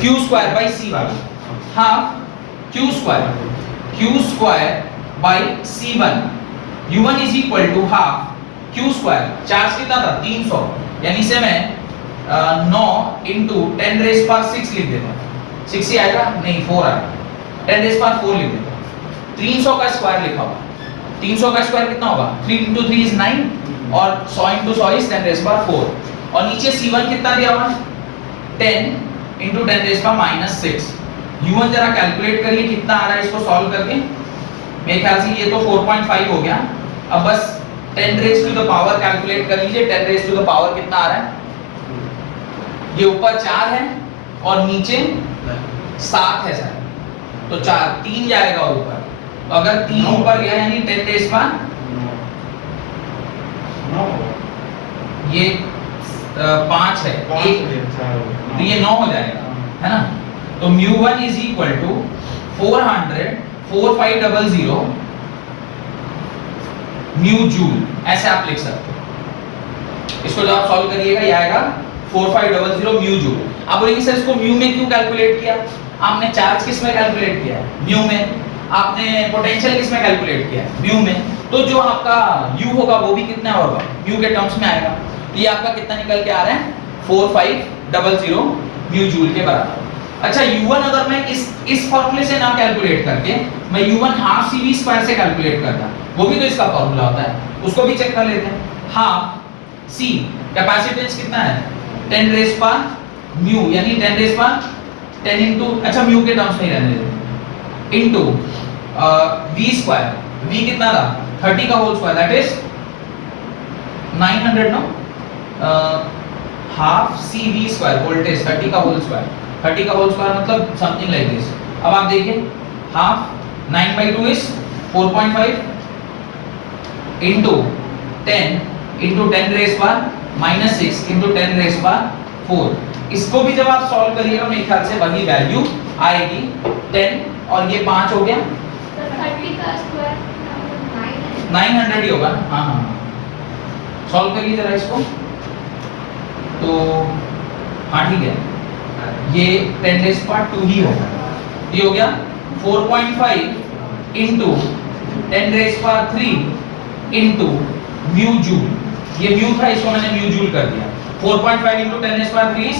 Q square by C वाला, half Q square by C1। U1 is equal to half Q square, charge कितना था 300, यानी से मैं 9 into 10 raised power 6 लिख देता हूं। 6 ही आएगा, नहीं 4 आएगा, 10 raised power 4 लिख देता हूं। 300 का स्क्वायर लिखा हुआ, 300 का स्क्वायर कितना होगा, 3 into 3 is 9 और 100 into 100 is 10 raised power 4। और नीचे C1 कितना दिया हुआ, 10 into 10 raised power minus 6। U1 जरा कैलकुलेट करिए कितना आ रहा है इसको सॉल्व करके, मेरे ख्याल से ये तो 4.5 हो गया। अब बस 10 raised to the power calculate कर लीजिए, 10 raised to the power कितना आ रहा है, ये ऊपर 4 है और नीचे 7 है सर, तो 4 3 जाएगा और ऊपर, तो अगर 3 ऊपर गया यानी 10 raised power ये 5 है, एक तो ये 9 हो जाएगा, है ना? तो μ1 is equal to 400 mu joule, ऐसे आप लिख सकते हो। इसको जब आप सॉल्व करिएगा ये आएगा 4500 म्यू जूल। आप बोलेंगे सर इसको म्यू में क्यों कैलकुलेट किया? आपने चार्ज किस में कैलकुलेट किया? म्यू में। आपने पोटेंशियल किस में कैलकुलेट किया? म्यू में। तो जो आपका U होगा वो भी कितना होगा? म्यू के टर्म्स में आएगा। तो ये आपका कितना निकल के आ रहा है? 4500 म्यू जूल के बराबर। अच्छा U1 अगर मैं इस फॉर्मूले से ना कैलकुलेट करके मैं U1 हाफ CV स्क्वायर से कैलकुलेट करता, वो भी तो इसका फॉर्मूला होता है, उसको भी चेक कर लेते हैं। हाफ C कैपेसिटेंस कितना है? 10 रेज़ पर म्यू, यानी 10 रेज़ पर 10 इनटू, अच्छा म्यू के टर्म्स में ही रहने देते, इनटू V स्क्वायर। V कितना था? 30 का whole square, that is 900 no, half CV square voltage 30 का होल स्क्वायर, 30 का होल स्क्वायर मतलब समथिंग लाइक दिस। अब आप देखिए half 9/2 is 4.5 into 10 into 10 raise पर -6 इनटू 10 रेज़ पर 4। इसको भी जब आप सॉल्व करिएगा मेरे ख्याल से वही वैल्यू आएगी 10 और ये 5 हो गया, 30 का स्क्वायर 900 ही होगा। हाँ हाँ, सॉल्व करिए जरा इसको। तो हाँ ठीक है, ये 10 रेज़ पर 2 ही होगा। ये हो गया 4.5 इनटू 10 रेज़ पर 3 इनटू म्यू जूल। ये म्यू था, इसको मैंने म्यू जूल कर दिया। 4.5 इनटू 10 रेज़ पर 3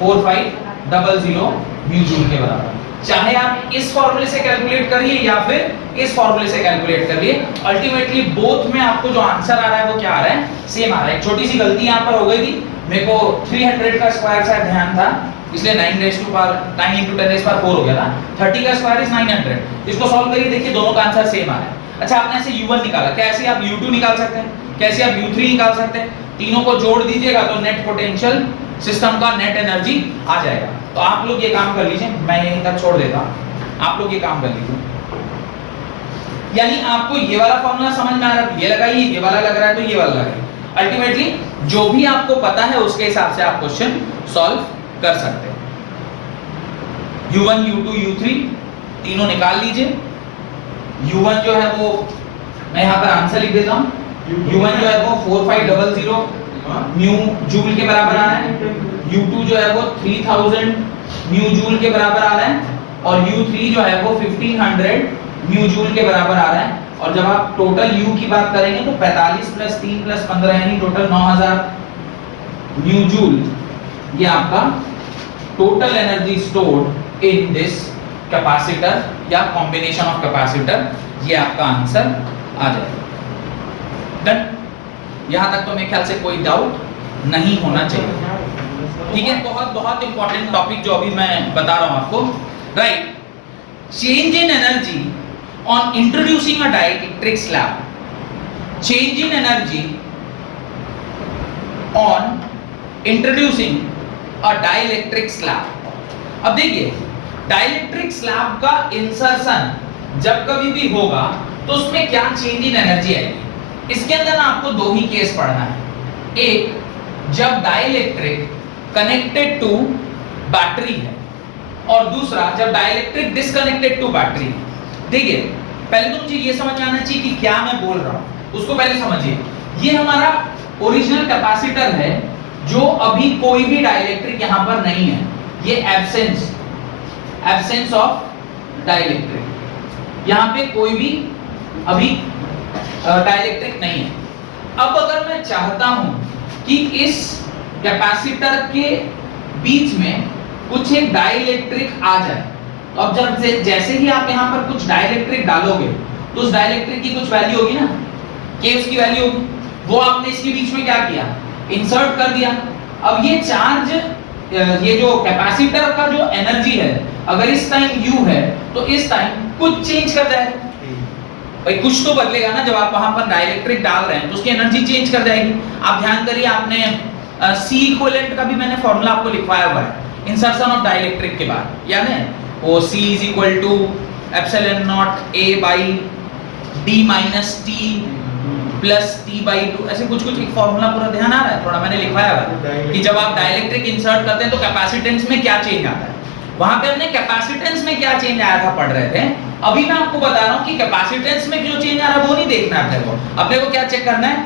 4500 म्यू जूल के बराबर। चाहे आप इस फॉर्मूले से कैलकुलेट करिए या फिर इस फॉर्मूले से कैलकुलेट करिए, अल्टीमेटली बोथ में आपको जो आंसर आ रहा है वो क्या आ रहा है? सेम आ रहा है। एक छोटी सी गलती यहाँ पर हो गई थी, मेरे को 300 का स्क्वायर शायद ध्यान था, इसलिए 9 raise to power 9 into 10 raise पर 4 हो गया था। 30 का स्क्वायर इज 900। इसको सॉल्व करिए, देखिए दोनों का आंसर सेम आ रहा है। अच्छा आपने ऐसे U1 निकाला, कैसे आप U2 निकाल सकते हैं, कैसे आप U3 निकाल सकते हैं? तीनों को जोड़ दीजिएगा तो नेट पोटेंशियल सिस्टम का नेट एनर्जी आ जाएगा। तो आप लोग ये काम कर लीजिए, मैं यहीं तक छोड़ देता हूं, आप लोग ये काम कर लीजिए। यानी आपको ये वाला फॉर्मूला समझ में आ रहा है, ये लगाइए, ये वाला लग रहा है तो ये वाला लगाइए। अल्टीमेटली जो भी आपको पता है उसके हिसाब से आप क्वेश्चन सॉल्व कर सकते हैं। U1 U2 U3 तीनों निकाल लीजिए। U1 जो है वो मैं यहाँ पर आंसर लिख देता हूँ। U1 जो है वो 4500 म्यू जूल के बराबर आ रहा है। U2 जो है वो 3000 म्यू जूल के बराबर आ रहा है और U3 जो है वो 1500 म्यू जूल के बराबर आ रहा है। और जब आप टोटल U की बात करेंगे तो 45 + 3 + 15 यानी टोटल 9000 म्यू जूल, ये आपका total energy stored in this capacitor या कॉम्बिनेशन ऑफ कैपेसिटर, ये आपका आंसर आ जाएगा। डन? यहां तक तो मेरे ख्याल से कोई डाउट नहीं होना चाहिए। ठीक है, बहुत बहुत इंपॉर्टेंट टॉपिक जो अभी मैं बता रहा हूं आपको, right? Change in energy on introducing a dielectric slab. Change in energy on introducing a dielectric slab. अब देखिए डाइलेक्ट्रिक स्लैब का इंसर्शन जब कभी भी होगा तो उसमें क्या चेंज इन एनर्जी आएगी? इसके अंदर ना आपको दो ही केस पढ़ना है। एक, जब डाइलेक्ट्रिक कनेक्टेड टू बैटरी है, और दूसरा जब डाइलेक्ट्रिक डिस्कनेक्टेड टू बैटरी है। देखिए पहले तो मुझे ये समझ में आना चाहिए कि क्या मैं बोल रहा हूं, उसको पहले समझिए। ये हमारा ओरिजिनल कैपेसिटर है जो अभी कोई भी डाइलेक्ट्रिक यहां पर नहीं है, ये एब्सेंस ऑफ डाइलेक्ट्रिक, यहां पे कोई भी अभी डाइलेक्ट्रिक नहीं है। अब अगर मैं चाहता हूं कि इस कैपेसिटर के बीच में कुछ एक डाइलेक्ट्रिक आ जाए, तो अब जब जैसे ही आप यहां पर कुछ डाइलेक्ट्रिक डालोगे तो उस डाइलेक्ट्रिक की कुछ वैल्यू होगी ना, के उसकी वैल्यू होगी, वो आपने इसके बीच में क्या किया? इंसर्ट कर दिया। अब ये चार्ज, ये जो कैपेसिटर का जो एनर्जी है, अगर इस टाइम U है तो इस टाइम कुछ चेंज कर जाएगा भाई, कुछ तो बदलेगा ना। जब आप वहां पर डाइलेक्ट्रिक डाल रहे हैं तो उसकी एनर्जी चेंज कर जाएगी। आप ध्यान करिए, आपने C इक्विवेलेंट का भी मैंने फॉर्मूला आपको लिखवाया हुआ है इंसर्शन ऑफ डाइलेक्ट्रिक के बाद, याद है? वो C = ε0 A/d - t plus T/2, ऐसे कुछ कुछ एक फॉर्मूला पूरा ध्यान आ रहा है? थोड़ा मैंने लिखवाया हुआ है कि जब आप डाइलेक्ट्रिक इंसर्ट करते हैं तो कैपेसिटेंस में क्या चेंज आता है। वहां पे हमने कैपेसिटेंस में क्या चेंज आया था पढ़ रहे थे। अभी मैं आपको बता रहा हूं कि कैपेसिटेंस में जो चेंज आ रहा है वो नहीं देखना है अपने को क्या चेक करना है,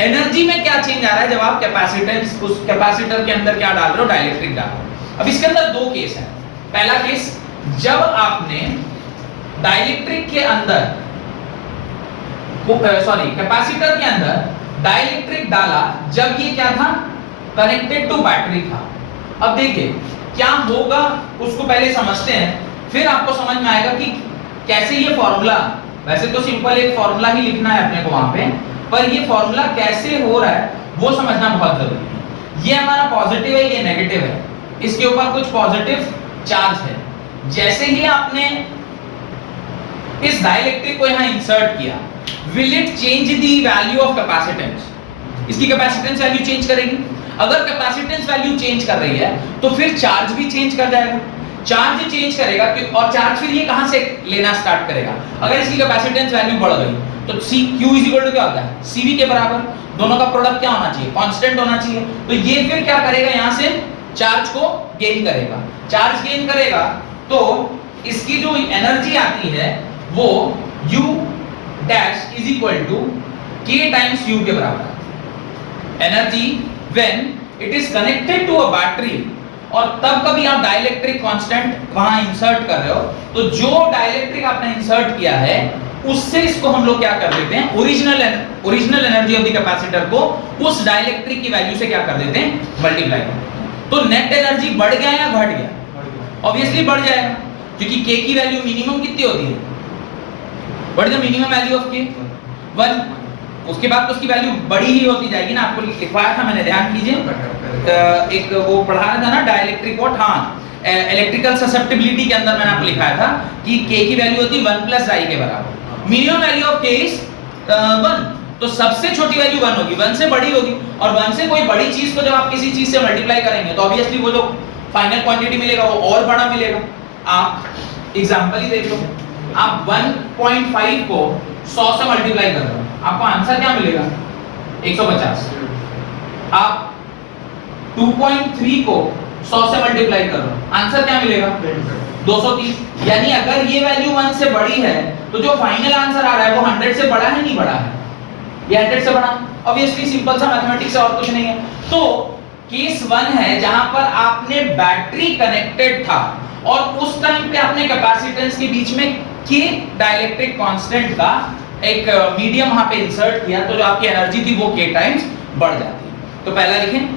एनर्जी में क्या चेंज आ रहा है जब आप कैपेसिटेंस उस कैपेसिटर के अंदर क्या डाल रहे हो, डाइलेक्ट्रिक डाल रहे हो। अब इसके अंदर दो केस है। पहला केस, जब आपने डाइलेक्ट्रिक के अंदर कैपेसिटर के अंदर डाइलेक्ट्रिक डाला, जब ये क्या था, कनेक्टेड टू बैटरी था। अब देखिए क्या होगा उसको पहले समझते हैं, फिर आपको समझ में आएगा कि कैसे ये फॉर्मूला, वैसे तो सिंपल एक फॉर्मूला ही लिखना है अपने को वहां पे, पर ये फॉर्मूला कैसे हो रहा है वो समझना बहुत जरूरी है। ये हमारा पॉजिटिव है, ये नेगेटिव है, इसके ऊपर कुछ पॉजिटिव चार्ज है। जैसे ही आपने इस डाइलेक्ट्रिक को यहां इंसर्ट किया, will it change the value of capacitance? इसकी कैपेसिटेंस वैल्यू चेंज करेगी। अगर कैपेसिटेंस वैल्यू चेंज कर रही है तो फिर चार्ज भी चेंज कर जाएगा। चार्ज चेंज करेगा और चार्ज फिर ये कहां से लेना स्टार्ट करेगा? अगर इसकी कैपेसिटेंस वैल्यू बढ़ गई तो Q क्या होता है, CV के बराबर। दोनों का प्रोडक्ट क्या होना चाहिए, कांस्टेंट होना चाहिए। तो ये फिर क्या करेगा, यहां से चार्ज को गेन करेगा। चार्ज गेन करेगा तो इसकी जो एनर्जी आती है वो U dash is equal to K times U के बराबर। Energy when it is connected to a battery, और तब कभी आप डाइलेक्ट्रिक कांस्टेंट वहां इंसर्ट कर रहे हो तो जो डाइलेक्ट्रिक आपने इंसर्ट किया है उससे इसको हम लोग क्या कर देते हैं, original energy of the capacitor को उस डाइलेक्ट्रिक की वैल्यू से क्या कर देते हैं, मल्टीप्लाई कर देते हैं। तो नेट एनर्जी बढ़ गया या घट गया? ऑब्वियसली बढ़ जाएगा, क्योंकि K की वैल्यू मिनिमम कितनी होती है, what is the minimum value of K? 1। उसके बाद तो उसकी वैल्यू बड़ी ही होती जाएगी ना। आपको लिखवाया था मैंने, ध्यान कीजिए, एक वो पढ़ाया था ना डाइलेक्ट्रिक वॉट, हाँ इलेक्ट्रिकल ससेप्टिबिलिटी के अंदर मैंने आपको लिखाया था कि K की वैल्यू होती है 1 प्लस I के बराबर। Minimum value of K is 1, तो सबसे छोटी वैल्यू 1 होगी, 1 से बड़ी होगी। और 1 से कोई बड़ी चीज को जब आप किसी चीज से मल्टीप्लाई करेंगे तो ऑब्वियसली वो जो फाइनल क्वांटिटी मिलेगा वो और बड़ा मिलेगा। आप एग्जांपल ही देख लो, आप 1.5 को 100 से मल्टीप्लाई कर रहे हो, आपको आंसर क्या मिलेगा, 150। आप 2.3 को 100 से मल्टीप्लाई कर रहे हो, आंसर क्या मिलेगा, 230। यानी अगर ये वैल्यू 1 से बड़ी है तो जो फाइनल आंसर आ रहा है वो 100 से बड़ा है, नहीं बड़ा है? ये 100 से बड़ा। ऑब्वियसली सिंपल सा मैथमेटिक्स है, और कुछ नहीं है। तो केस 1 है जहां पर आपने बैटरी कनेक्टेड था और उस टाइम पे आपने कैपेसिटेंस के बीच में K डाइलेक्ट्रिक कांस्टेंट का एक मीडियम वहां पे इंसर्ट किया, तो जो आपकी एनर्जी थी वो K टाइम्स बढ़ जाती है। तो पहला लिखें,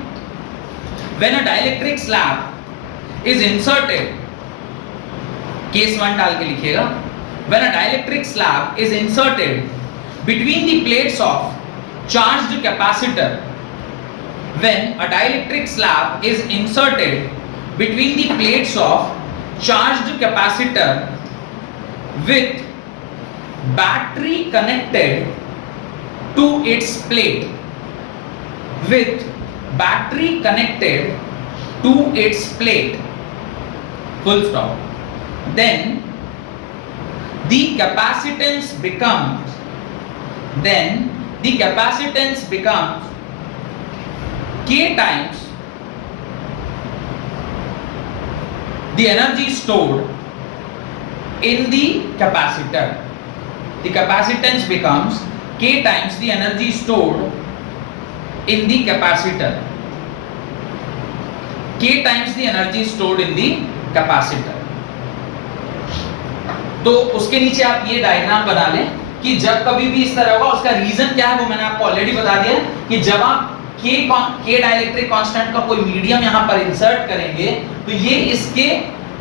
when a dielectric slab is inserted, case 1 डाल के लिखिएगा, when a dielectric slab is inserted between the plates of charged capacitor, when a dielectric slab is inserted between the plates of charged capacitor with battery connected to its plate, with battery connected to its plate, full stop, then the capacitance becomes K times the energy stored in the capacitor. The capacitance becomes K times the energy stored in the capacitor. K times the energy stored in the capacitor. तो उसके नीचे आप ये diagram बना लें कि जब कभी भी इस तरह होगा, उसका रीजन क्या है वो मैंने आपको ऑलरेडी बता दिया कि जब आप K डाइलेक्ट्रिक कांस्टेंट का कोई मीडियम यहां पर इंसर्ट करेंगे तो ये इसके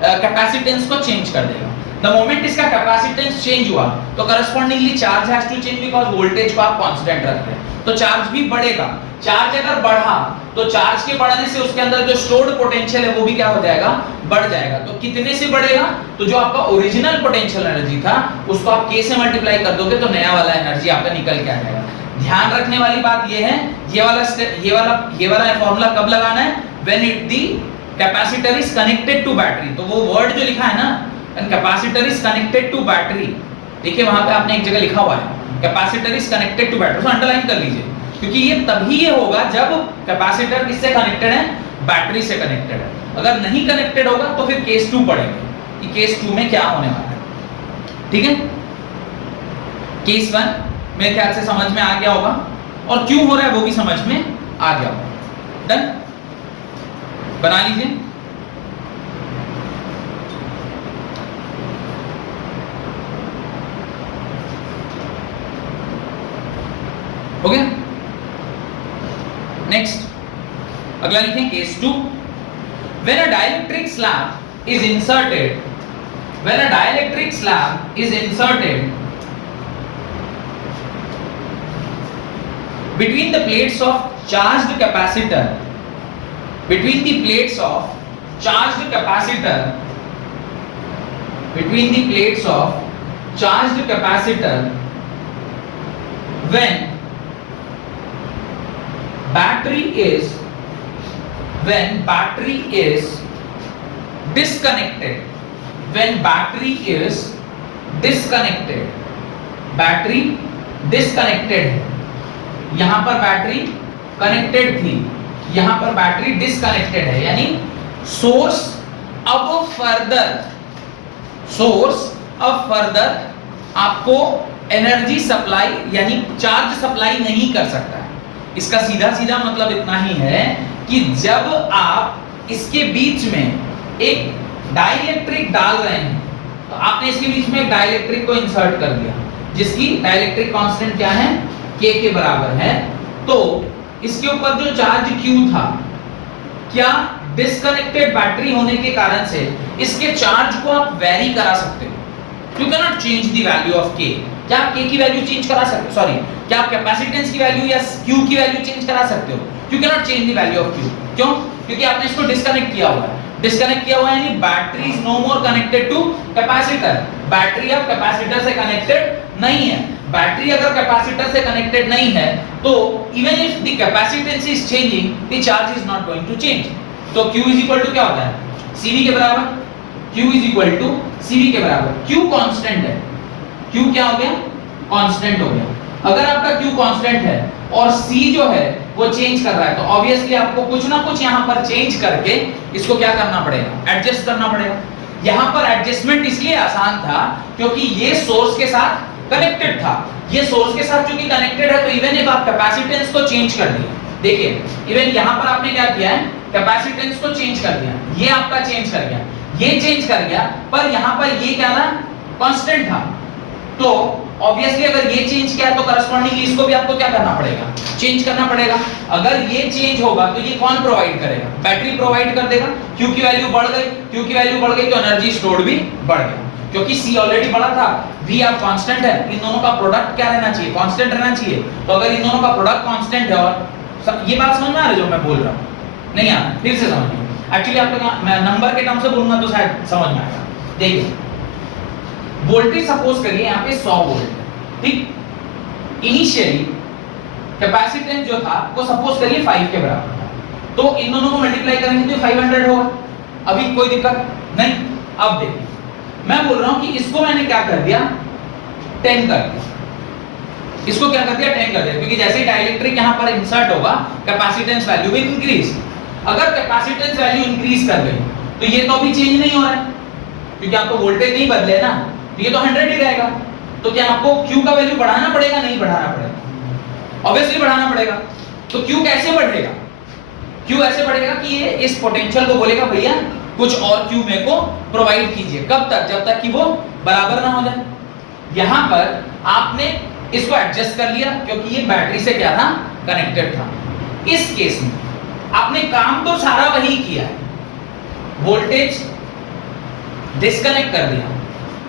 कैपेसिटेंस को चेंज कर देगा। द मोमेंट इसका कैपेसिटेंस चेंज हुआ तो correspondingly charge has to change, because voltage को आप कांस्टेंट रख रहे हैं, तो चार्ज भी बढ़ेगा। चार्ज अगर बढ़ा तो चार्ज के बढ़ने से उसके अंदर जो स्टोर्ड पोटेंशियल है वो भी क्या हो जाएगा, बढ़ जाएगा। तो कितने से बढ़ेगा, तो जो आपका ओरिजिनल पोटेंशियल एनर्जी था उसको आप K से मल्टीप्लाई कर दोगे तो नया वाला एनर्जी आपका निकल के आ जाएगा। ध्यान रखने वाली बात ये है, ये वाला फॉर्मूला कब लगाना है, when it the capacitor is connected to battery. तो वो वर्ड जो लिखा है ना, and capacitor is connected to battery, देखिए वहां पे आपने एक जगह लिखा हुआ है capacitor is connected to battery, तो अंडरलाइन कर लीजिए, क्योंकि ये तभी ये होगा जब कैपेसिटर किससे कनेक्टेड है, बैटरी से कनेक्टेड है। अगर नहीं कनेक्टेड होगा तो फिर केस 2 पढ़ेंगे कि केस 2 में क्या होने वाला है। ठीक है, केस 1 मेरे ख्याल से समझ में आ गया होगा, और क्यों हो रहा है वो भी समझ में आ गया होगा। डन, बना लीजिए। हो गया। नेक्स्ट अगला लिखें case 2। When a dielectric slab is inserted, when a dielectric slab is inserted between the plates of charged capacitor, between the plates of charged capacitor, between the plates of charged capacitor, when battery is disconnected, when battery is disconnected, battery disconnected है, यहां पर battery connected थी, यहां पर battery disconnected है, यानी source अब further आपको एनर्जी सप्लाई यानी चार्ज सप्लाई नहीं कर सकता है। इसका सीधा सीधा मतलब इतना ही है कि जब आप इसके बीच में एक डाइलेक्ट्रिक डाल रहे हैं, तो आपने इसके बीच में एक डाइलेक्ट्रिक को इंसर्ट कर दिया जिसकी डाइलेक्ट्रिक कांस्टेंट क्या है, K के बराबर है, तो इसके ऊपर जो चार्ज Q था, क्या डिस्कनेक्टेड बैटरी होने के कारण से इसके चार्ज को आप वेरी करा सकते हो। You can not change the value of K। क्या आप K की वैल्यू चेंज करा सकते हो, सॉरी, क्या आप कैपेसिटेंस की वैल्यू या Q की वैल्यू चेंज करा सकते हो। You can not change the value of Q। क्यों? क्योंकि आपने इसको डिस्कनेक्ट किया हुआ है। डिस्कनेक्ट किया हुआ है यानी battery is no more connected to capacitor. Battery अब कैपेसिटर से कनेक्टेड नहीं है। बैटरी अगर कैपेसिटर से कनेक्टेड नहीं है तो even if the capacitance is changing, the charge is not going to change. तो Q इज इक्वल टू क्या होता है, CV के बराबर। Q is equal to CV के बराबर। Q कांस्टेंट है, Q क्या हो गया, कांस्टेंट हो गया। अगर आपका Q कांस्टेंट है और C जो है वो चेंज कर रहा है, तो ऑब्वियसली आपको कुछ ना कुछ यहाँ पर चेंज करके इसको क्या करना पड़ेगा, एडजस्ट करना पड़ेगा। यहाँ पर एडजस्टमेंट इसलिए आसान था क्योंकि ये सोर्स के साथ कनेक्टेड था। ये सोर्स के साथ क्योंकि कनेक्टेड है तो इवन इफ आप कैपेसिटेंस को चेंज कर दिए, देखिए इवन यहाँ पर आपने क्या किया है, कैपेसिटेंस को चेंज कर दिया, ये आपका चेंज कर गया, ये चेंज कर गया, पर यहाँ पर ये क्या था, कांस्टेंट था। तो ऑब्वियसली अगर ये चेंज किया तो करस्पॉन्डिंगली इसको भी आपको क्या करना पड़ेगा, चेंज करना पड़ेगा। अगर ये चेंज होगा तो ये कौन प्रोवाइड करेगा, बैटरी प्रोवाइड कर देगा। Q की वैल्यू बढ़ गई, Q की वैल्यू बढ़ गई तो एनर्जी स्टोर्ड भी बढ़ गया, क्योंकि C ऑलरेडी बढ़ा था, V आप कांस्टेंट है, इन दोनों का प्रोडक्ट क्या रहना चाहिए, कांस्टेंट रहना चाहिए। तो अगर इन दोनों का प्रोडक्ट कांस्टेंट है, और ये बात समझ में आ रही है जो मैं बोल रहा हूं, नहीं आ रहा, फिर से समझिए। एक्चुअली आपको मैं नंबर के टर्म से बोलूंगा तो शायद समझ में आएगा। देखिए वोल्टेज सपोज करिए यहाँ पे 100 वोल्ट है, ठीक। इनिशियली कैपेसिटेंस जो था वो सपोज करिए 5 के बराबर था, तो इन दोनों को मल्टीप्लाई करेंगे तो 500 होगा। अभी कोई दिक्कत नहीं। अब देखिए मैं बोल रहा हूं कि इसको मैंने क्या कर दिया, 10 कर दिया। इसको क्या कर दिया, 10 कर दिया, क्योंकि जैसे ही डाइलेक्ट्रिक यहां पर इंसर्ट होगा कैपेसिटेंस वैल्यू विल इंक्रीज। अगर कैपेसिटेंस वैल्यू इंक्रीज कर गई तो ये तो अभी चेंज नहीं हो रहा है, क्योंकि आपको वोल्टेज नहीं बदले ना, तो ये तो 100 ही रहेगा। तो क्या आपको Q का वैल्यू बढ़ाना पड़ेगा, नहीं बढ़ाना पड़ेगा, ऑब्वियसली बढ़ाना पड़ेगा। तो Q कैसे बढ़ेगा, Q ऐसे बढ़ेगा कि ये इस पोटेंशियल को बोलेगा भैया कुछ और Q मेरे को प्रोवाइड कीजिए। कब तक, जब तक कि वो बराबर ना हो जाए। यहां पर आपने इसको एडजस्ट कर लिया क्योंकि ये बैटरी से क्या था, कनेक्टेड था। इस केस में आपने काम तो सारा वही किया है, वोल्टेज डिस्कनेक्ट कर दिया,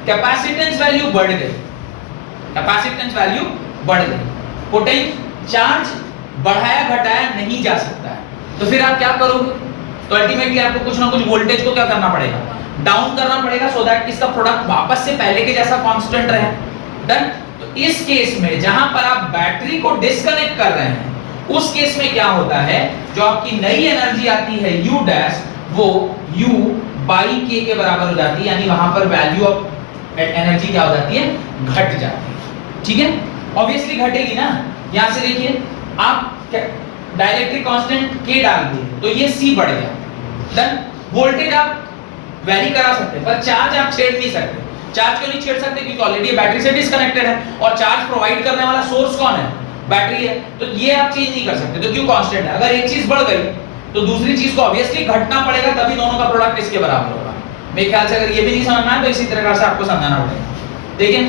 कैपेसिटेंस वैल्यू बढ़ गई, कैपेसिटेंस वैल्यू बढ़ गई, पोटेंशियल चार्ज बढ़ाया घटाया नहीं जा सकता है, तो फिर आप क्या करोगे, तो अल्टीमेटली आपको कुछ ना कुछ वोल्टेज को क्या करना पड़ेगा, डाउन करना पड़ेगा, सो दैट इसका प्रोडक्ट वापस से पहले के जैसा कांस्टेंट रहे। डन। तो इस केस में जहां पर आप बैटरी को डिस्कनेक्ट कर रहे हैं, उस केस में क्या होता है, जो आपकी नई एनर्जी आती है U डैश, वो U बाई K के बराबर हो जाती है, यानी वहां पर वैल्यू ऑफ एनर्जी क्या हो जाती है, घट जाती है। ठीक है, ऑब्वियसली घटेगी ना। यहां से देखिए आप डाइलेक्ट्रिक कांस्टेंट K डाल दिए तो ये C बढ़ गया। देन वोल्टेज आप वेरी करा सकते हैं पर चार्ज आप छेड़ नहीं सकते। चार्ज क्यों नहीं छेड़ सकते? क्योंकि ऑलरेडी बैटरी से डिस्कनेक्टेड है और चार्ज प्रोवाइड करने वाला सोर्स कौन है? बैटरी है। तो ये आप चेंज नहीं कर सकते। तो क्यों कांस्टेंट है? अगर एक चीज बढ़ गई तो दूसरी चीज को ऑब्वियसली घटना पड़ेगा, तभी दोनों का प्रोडक्ट इसके बराबर होगा। मेरे ख्याल से अगर ये भी नहीं समझ में आए तो इसी तरह से आपको समझाना पड़ेगा। देखिए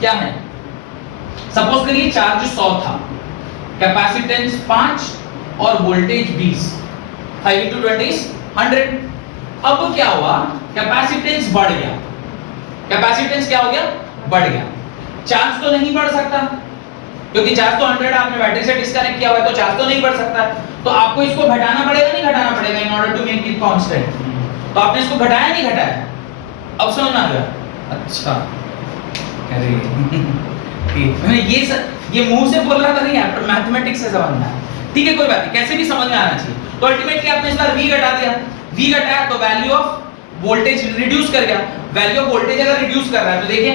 क्या है, सपोज करिए चार्ज 100 था, कैपेसिटेंस 5 और वोल्टेज 20, 5 into 20 is 100। अब क्या हुआ? कैपेसिटेंस बढ़ गया। कैपेसिटेंस क्या हो गया? बढ़ गया। चार्ज तो नहीं बढ़ सकता क्योंकि चार्ज तो 100 आपने बैटरी से डिस्कनेक्ट किया हुआ है, तो चार्ज तो नहीं बढ़ सकता। तो आपको इसको घटाना पड़ेगा, नहीं घटाना पड़ेगा in order to make it constant. तो आपने इसको घटाया नहीं घटाया? अब समझ में आ गया? अच्छा अरे ठीक, मैंने ये मुंह से बोल रहा था नहीं यार, मैथमेटिक्स से समझना है। ठीक है कोई बात नहीं, कैसे भी समझ में आना चाहिए। तो अल्टीमेटली आपने इस बार V घटा दिया, V घटाया तो वैल्यू ऑफ वोल्टेज रिड्यूस कर गया। वैल्यू ऑफ वोल्टेज अगर रिड्यूस कर रहा है तो देखिए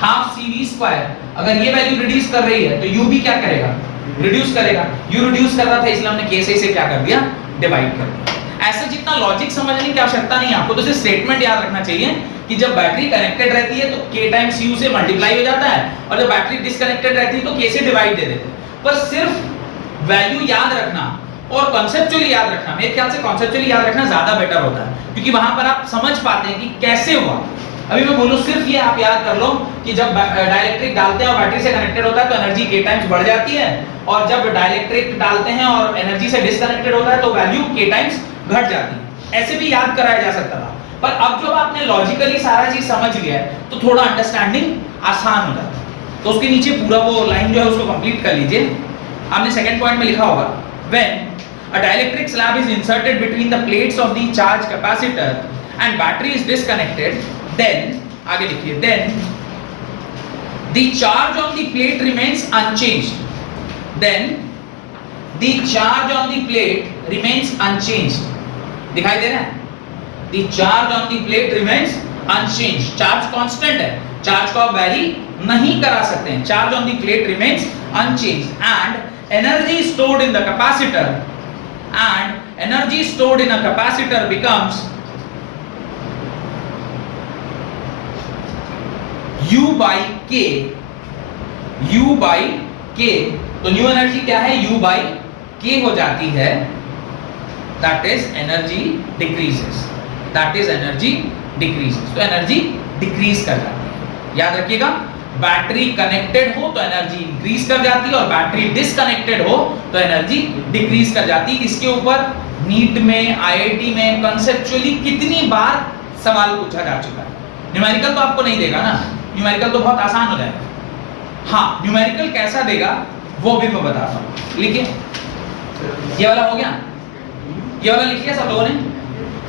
हाफ CV², अगर ये वैल्यू रिड्यूस कर रही है तो U भी क्या करेगा? रिड्यूस करेगा। U रिड्यूस कर रहा था इसलिए हमने K से इसे क्या कर दिया? डिवाइड कर दिया। ऐसा जितना लॉजिक समझने की आवश्यकता नहीं है आपको, तो सिर्फ स्टेटमेंट याद रखना चाहिए कि जब बैटरी कनेक्टेड रहती है तो K टाइम्स U से मल्टीप्लाई हो जाता है और जब बैटरी डिस्कनेक्टेड रहती है तो K से डिवाइड दे देते हैं। पर सिर्फ वैल्यू याद रखना और कॉन्सेप्चुअली याद रखना, मेरे ख्याल से कॉन्सेप्चुअली याद रखना ज्यादा बेटर होता है क्योंकि वहां पर आप समझ पाते हैं कि कैसे हुआ। अभी मैं बोलूं सिर्फ ये आप याद कर लो कि जब डाइलेक्ट्रिक डालते हैं और बैटरी से कनेक्टेड होता है तो एनर्जी K टाइम्स बढ़ जाती है, और जब डाइलेक्ट्रिक डालते हैं और एनर्जी से डिस्कनेक्टेड होता है तो वैल्यू K टाइम्स घट जाती है। ऐसे भी याद कराया जा सकता था, पर अब जब आपने लॉजिकली सारा चीज समझ लिया है तो थोड़ा अंडरस्टैंडिंग आसान हो जाता है। तो उसके नीचे पूरा वो लाइन जो है उसको कंप्लीट कर लीजिए। आपने सेकंड पॉइंट में लिखा होगा, when a dielectric slab is inserted between the plates of the charge capacitor and battery is disconnected, then आगे लिखिए, then the charge on the plate remains unchanged, then the charge on the plate remains unchanged। दिखाई दे रहा है? The charge on the plate remains unchanged। Charge constant है, charge को आप very नहीं करा सकते हैं। Charge on the plate remains unchanged and energy stored in the capacitor becomes U by K। U by K, तो न्यू एनर्जी क्या है? U by K हो जाती है। That is energy decreases। That is energy decreases। तो energy decrease कर जाती है। याद रखिएगा, बैटरी कनेक्टेड हो तो एनर्जी इंक्रीज कर जाती है और बैटरी डिस्कनेक्टेड हो तो एनर्जी डिक्रीज कर जाती है। इसके ऊपर नीट में, आईआईटी में कंसेप्चुअली कितनी बार सवाल पूछा जा चुका है। न्यूमेरिकल तो आपको नहीं देगा ना, न्यूमेरिकल तो बहुत आसान हो जाएगा। हाँ, न्यूमेरिकल कैसा देगा वो भी मैं बताता हूँ। लिखिए, ये वाला हो गया, ये वाला लिख लिया सब लोगों ने?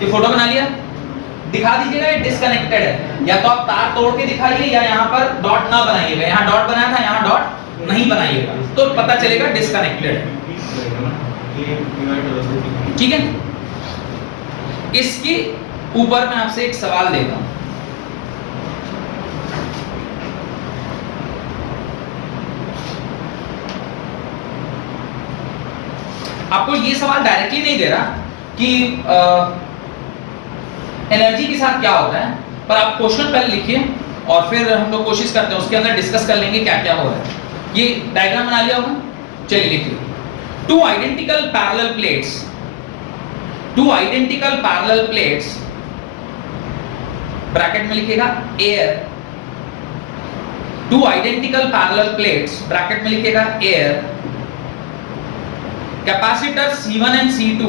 ये फोटो बना लिया? दिखा दीजिएगा ये डिस्कनेक्टेड है, या तो आप तार तोड़ के दिखाइए या यहाँ पर डॉट ना बनाइएगा। यहाँ डॉट बनाया था, यहाँ डॉट नहीं बनाइएगा तो पता चलेगा डिस्कनेक्टेड है। ठीक है, इसके ऊपर मैं आपसे एक सवाल देता हूं। आपको ये सवाल डायरेक्टली नहीं दे रहा कि एनर्जी के साथ क्या होता है, पर आप क्वेश्चन पहले लिखिए और फिर हम लोग कोशिश करते हैं उसके अंदर डिस्कस कर लेंगे क्या क्या हो रहा है। ये डायग्राम बना लिया होगा, चलिए लिखिए। Two identical parallel plates bracket में लिखिएगा air. Two identical parallel plates bracket में लिखिएगा air. Capacitor C1 and C2,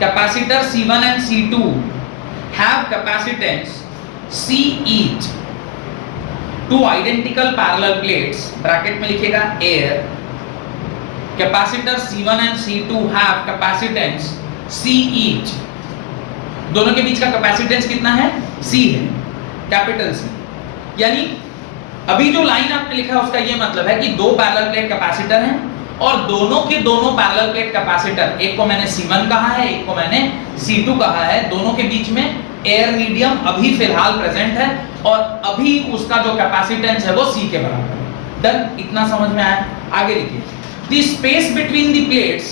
capacitor C1 and C2 have capacitance C each। Two identical parallel plates bracket में लिखिएगा air। Capacitor C1 and C2 have capacitance C each। दोनों के बीच का capacitance कितना है? C है, कैपिटल C। यानी अभी जो लाइन आपने लिखा है उसका ये मतलब है कि दो पैरेलल प्लेट कैपेसिटर हैं और दोनों के दोनों पैरेलल प्लेट कैपेसिटर, एक को मैंने C1 कहा है, एक को मैंने C2 कहा है, दोनों के बीच में एयर मीडियम अभी फिलहाल प्रेजेंट है और अभी उसका जो कैपेसिटेंस है वो C के बराबर है। डन, इतना समझ में आया? आगे लिखिए, the space between the plates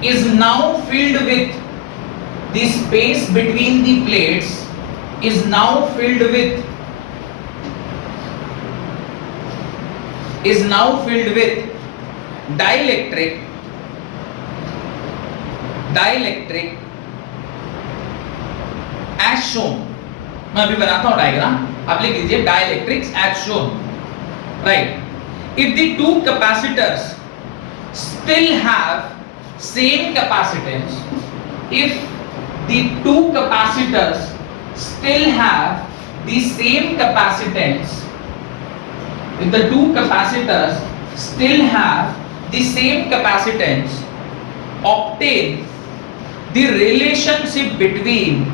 is now filled with the space between the plates is now filled with dielectric as shown। मैं अभी बनाता हूं डायग्राम, आप लिख लीजिए dielectrics as shown, right? If the two capacitors still have same capacitance, if the two capacitors still have the same capacitance, if the two capacitors still have the same capacitance, obtain the relationship between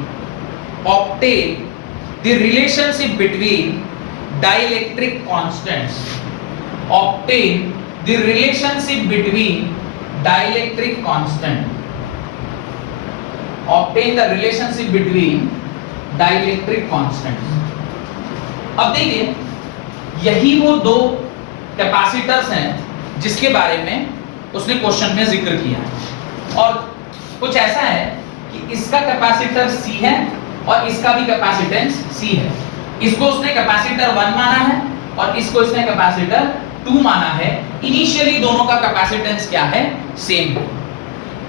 dielectric constants, obtain the relationship between dielectric constant, obtain the relationship between dielectric constants। अब देखिए, यही वो दो capacitors हैं जिसके बारे में उसने क्वेश्चन में जिक्र किया है, और कुछ ऐसा है कि इसका कैपेसिटर C है और इसका भी कैपेसिटेंस C है। इसको उसने कैपेसिटर 1 माना है और इसको इसने कैपेसिटर 2 माना है। इनिशियली दोनों का कैपेसिटेंस क्या है? सेम है।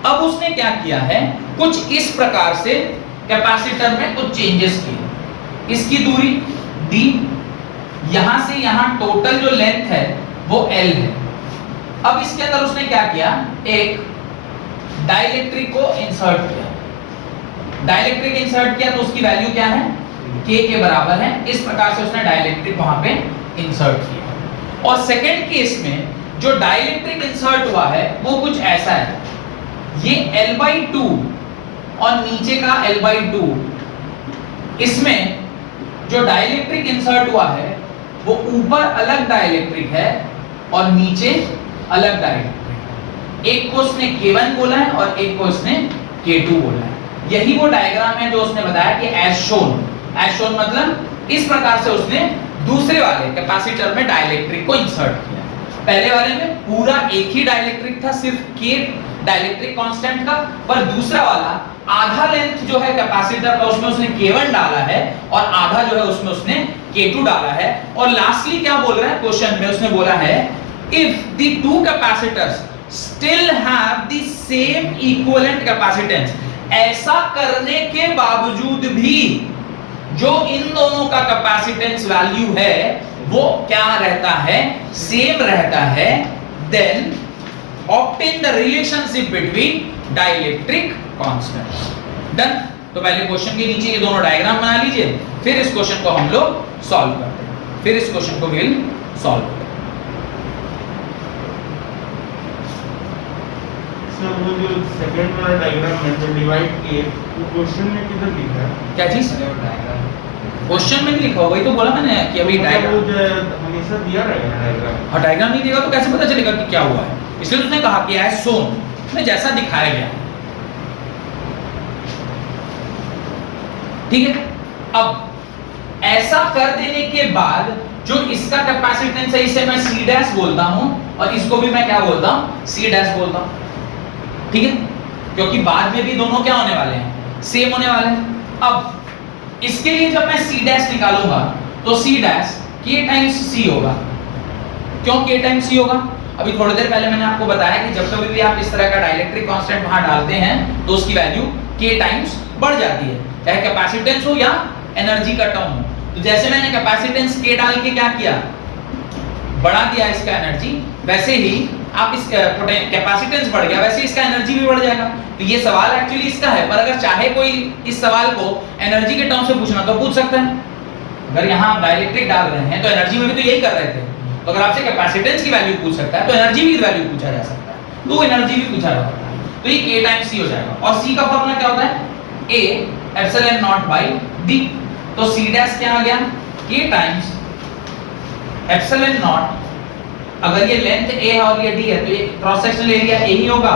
अब उसने क्या किया है, कुछ इस प्रकार से कैपेसिटर में कुछ चेंजेस किए। इसकी दूरी D, यहां से यहां टोटल जो लेंथ है वो L है। अब इसके अंदर उसने क्या किया, एक डाइलेक्ट्रिक को इंसर्ट किया। डाइलेक्ट्रिक इंसर्ट किया तो उसकी वैल्यू क्या है? K के बराबर है। इस प्रकार से उसने डाइलेक्ट्रिक वहां पे इंसर्ट किया। और सेकेंड केस में जो डाइलेक्ट्रिक इंसर्ट हुआ है वो कुछ ऐसा है, ये L/2 और नीचे का L/2, इसमें जो डाइलेक्ट्रिक इंसर्ट हुआ है वो ऊपर अलग डाइलेक्ट्रिक है और नीचे अलग डाइलेक्ट्रिक। एक को उसने K1 बोला है और एक को उसने K2 बोला है। यही वो डायग्राम है जो उसने बताया कि as shown मतलब इस प्रकार से उसने दूसरे वाले कैपेसिटर में डाइलेक्ट्रिक को इंसर्ट किया। पहले वाले में पूरा एक ही डाइलेक्ट्रिक था, सिर्फ K डाइलेक्ट्रिक कांस्टेंट का, पर दूसरा वाला आधा लेंथ जो है कैपेसिटर का उसमें उसने K1 डाला है और आधा जो है उसमें उसने K2 डाला है। और लास्टली क्या बोल रहा है क्वेश्चन में, उसने बोला है if the two capacitors still have the same equivalent capacitance, ऐसा करने के बावजूद भी जो इन दोनों का कैपेसिटेंस वैल्यू है वो क्या रहता है? सेम रहता है। then obtain the relationship between dielectric constants। Done. तो पहले क्वेश्चन के नीचे ये दोनों डायग्राम बना लीजिए, फिर इस क्वेश्चन को हम लोग सॉल्व करते हैं, फिर इस क्वेश्चन को विल सॉल्व करते हैं। सर वो जो सेकंड वाला डायग्राम है जो डिवाइड किए, वो क्वेश्चन में किधर लिखा है? क्या चीज? क्वेश्चन में नहीं लिखा होगा, वही तो बोला मैंने कि अभी डायग्राम वो जो हमेशा दिया रहेगा डायग्राम। और डायग्राम नहीं देगा तो कैसे पता चलेगा कि क्या हुआ है? इसलिए उसने कहा कि एज शोन में जैसा दिखाया गया। ठीक है, अब ऐसा कर देने के बाद जो इसका कैपेसिटेंस है इसे मैं C डैश बोलता हूं और इसको भी मैं क्या बोलता हूं? C डैश बोलता हूं। ठीक है, क्योंकि बाद में भी दोनों क्या होने वाले हैं? सेम होने वाले हैं। अब इसके लिए जब मैं C डैश निकालूंगा तो C dash K times C होगा। क्यों K टाइम्स C होगा? अभी थोड़ी देर पहले मैंने आपको बताया कि जब कभी भी आप इस तरह का डाइलेक्ट्रिक कांस्टेंट वहां डालते हैं तो उसकी वैल्यू K टाइम्स बढ़ जाती है, चाहे कैपेसिटेंस हो या एनर्जी का टर्म हो। तो जैसे मैंने कैपेसिटेंस K डाल के क्या किया, बढ़ा दिया इसका एनर्जी, वैसे ही आप इस कैपेसिटेंस बढ़ गया वैसे इसका एनर्जी भी बढ़ जाएगा। तो ये सवाल एक्चुअली इसका है, पर अगर चाहे कोई इस सवाल को एनर्जी के टर्म से पूछना तो पूछ सकता है। अगर यहाँ आप डाइलेक्ट्रिक डाल रहे हैं तो एनर्जी में भी तो यही कर रहे थे, तो अगर आपसे कैपेसिटेंस की वैल्यू पूछ सकता है तो एनर्जी की वैल्यू पूछा जा सकता है, तो एनर्जी भी पूछा जा सकता है। तो ये K टाइम्स C हो जाएगा। और C का फॉर्मूला क्या होता है? A epsilon not by D। तो C डैश क्या आ गया? K टाइम्स एप्सिलॉन नॉट, अगर ये लेंथ A है और ये D है तो ये क्रॉस सेक्शनल एरिया A ही होगा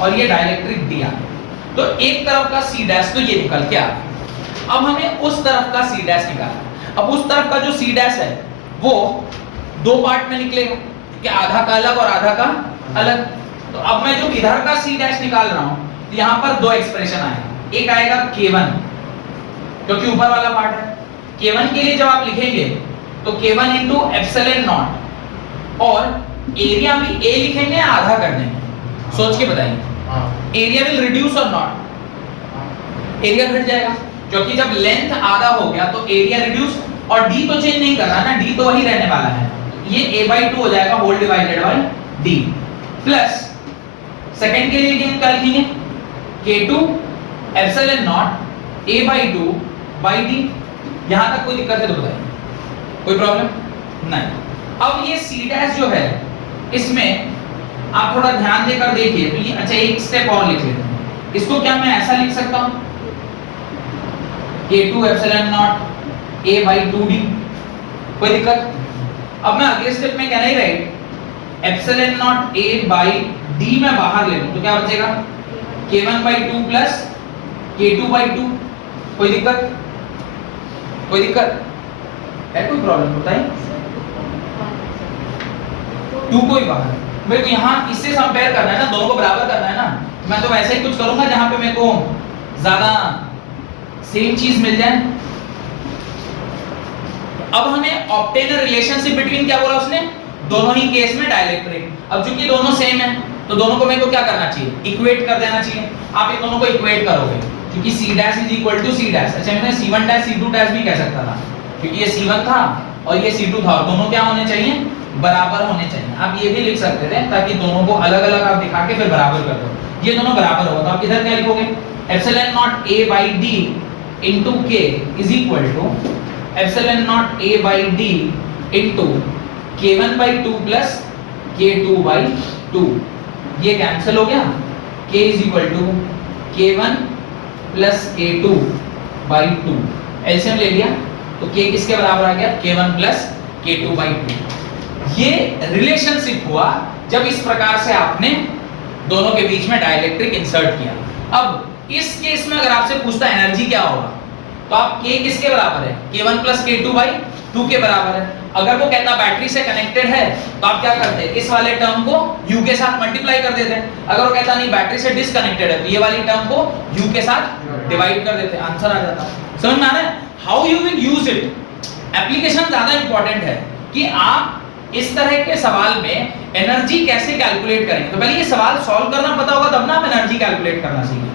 और ये डाइलेक्ट्रिक D आ गया। तो एक तरफ का सी डैश तो ये निकल के आ गया। अब हमें उस तरफ का सी डैश निकालना। अब उस तरफ का जो सी डैश है वो दो पार्ट में निकलेगा, कि आधा का अलग और आधा का अलग। तो अब मैं जो इधर का सी डैश निकाल रहा हूं, तो यहां पर दो एक्सप्रेशन आएगा। एक आएगा k1, क्योंकि ऊपर वाला पार्ट है। k1 के लिए जब आप लिखेंगे तो k1 into एप्सिलॉन नॉट, और एरिया भी a लिखेंगे या आधा कर देंगे, सोच के बताइए। एरिया विल रिड्यूस और नॉट, एरिया घट जाएगा, क्योंकि जब लेंथ आधा हो गया तो एरिया रिड्यूस, और d तो चेंज नहीं करना ना, d तो वही रहने वाला है। ये a/2 हो जाएगा whole divided by d, plus second के लिए क्या लिखेंगे, k2 epsilon not a/2 bye d। यहां तक कोई दिक्कत है तो बताइए, कोई प्रॉब्लम नहीं। अब ये c डैश जो है, इसमें आप थोड़ा ध्यान देकर देखिए। तो ये अच्छा एक स्टेप और लिख लेते हैं। इसको क्या मैं ऐसा लिख सकता हूं, k2 एप्सिलॉन नॉट a/2d, कोई दिक्कत? अब मैं अगले स्टेप में कहना ही राइट, एप्सिलॉन नॉट a/d मैं बाहर ले लूं तो क्या बचेगा, k1/2 प्लस k2/2, कोई दिक्कत? कोई दिक्कत है, कोई प्रॉब्लम बताइए? 2 को ही बाहर, मेरे को यहाँ इससे कंपेयर करना है ना, दोनों को बराबर करना है ना। मैं तो वैसे ही कुछ करूंगा जहां पे मेरे को ज्यादा सेम चीज मिल जाए। अब हमें ऑब्टेन अ रिलेशनशिप बिटवीन, क्या बोला उसने, दोनों ही केस में डाइलेक्ट्रिक। अब चूंकि दोनों सेम है तो दोनों को मेरे को क्या करना चाहिए, इक्वेट कर देना चाहिए। आप इन दोनों को इक्वेट करोगे, क्योंकि c dash is equal to c dash. अच्छा मैं c1 डैश c2 डैश भी कह सकता था, क्योंकि ये c1 था और ये c2 था, और दोनों क्या होने चाहिए, बराबर होने चाहिए। आप ये भी लिख सकते थे, ताकि दोनों को अलग अलग आप दिखा के फिर बराबर कर दो। ये दोनों बराबर होगा तो आप इधर क्या लिखोगे, epsilon not a/d into k is equal to epsilon not a/d into k1/2 plus k2/2। ये कैंसिल हो गया, k is equal to k1 plus k2/2, LCM ले लिया तो k किसके बराबर आ गया, k1 plus k2/2। ये रिलेशनशिप हुआ जब इस प्रकार से आपने दोनों के बीच में डाइलेक्ट्रिक इंसर्ट किया। अब इस केस में अगर आपसे पूछता एनर्जी क्या होगा, तो आप k किसके बराबर है, k1 plus k2/2 के बराबर है। अगर वो कहता बैटरी से कनेक्टेड है तो आप क्या करते, इस वाले टर्म को u के साथ मल्टीप्लाई कर देते। अगर वो कहता नहीं बैटरी से डिसकनेक्टेड है तो ये वाली टर्म को u के साथ डिवाइड कर देते, आंसर आ जाता। समझ में आ रहा है? How you will use it, application ज्यादा इंपॉर्टेंट है कि आप इस तरह के सवाल में एनर्जी कैसे कैलकुलेट करेंगे। तो पहले ये सवाल सॉल्व करना पता होगा, तब ना आप एनर्जी कैलकुलेट करना सीखेंगे।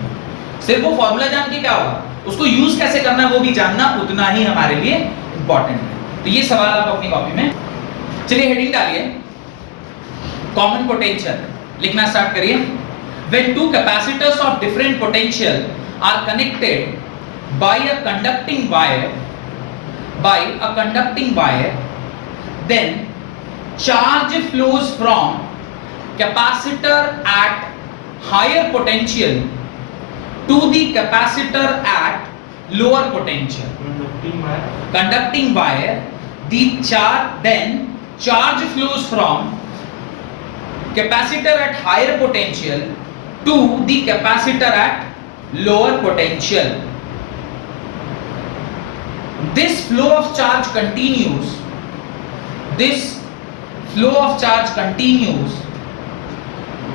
सिर्फ वो फॉर्मूला जान के क्या होगा, उसको यूज कैसे करना है वो भी जानना उतना ही हमारे लिए इंपॉर्टेंट है। तो ये सवाल आप अपनी कॉपी में, चलिए हेडिंग डालिए, कॉमन पोटेंशियल लिखना स्टार्ट करिए। When two capacitors of different potential are connected by a conducting wire, then charge flows from capacitor at higher potential to the capacitor at lower potential. Conducting wire, then charge flows from capacitor at higher potential to the capacitor at lower potential. This flow of charge continues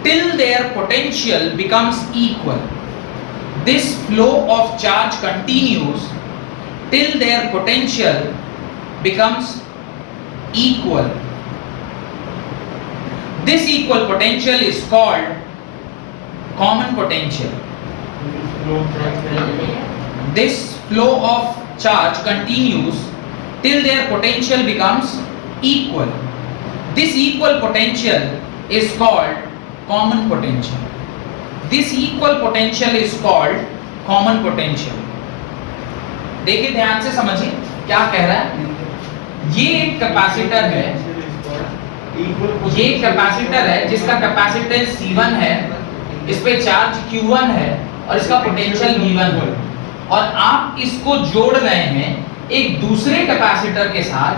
till their potential becomes equal. This flow of charge continues till their potential becomes equal. This equal potential is called common potential. This flow of charge continues till their potential becomes equal. This equal potential is called common potential. This equal potential is called common potential. देखिए ध्यान से समझिए क्या कह रहा है। ये एक कैपेसिटर है, ये कैपेसिटर है जिसका कैपेसिटेंस C1 है, इस पे चार्ज Q1 है और इसका पोटेंशियल V1 है, और आप इसको जोड़ रहे हैं एक दूसरे कैपेसिटर के साथ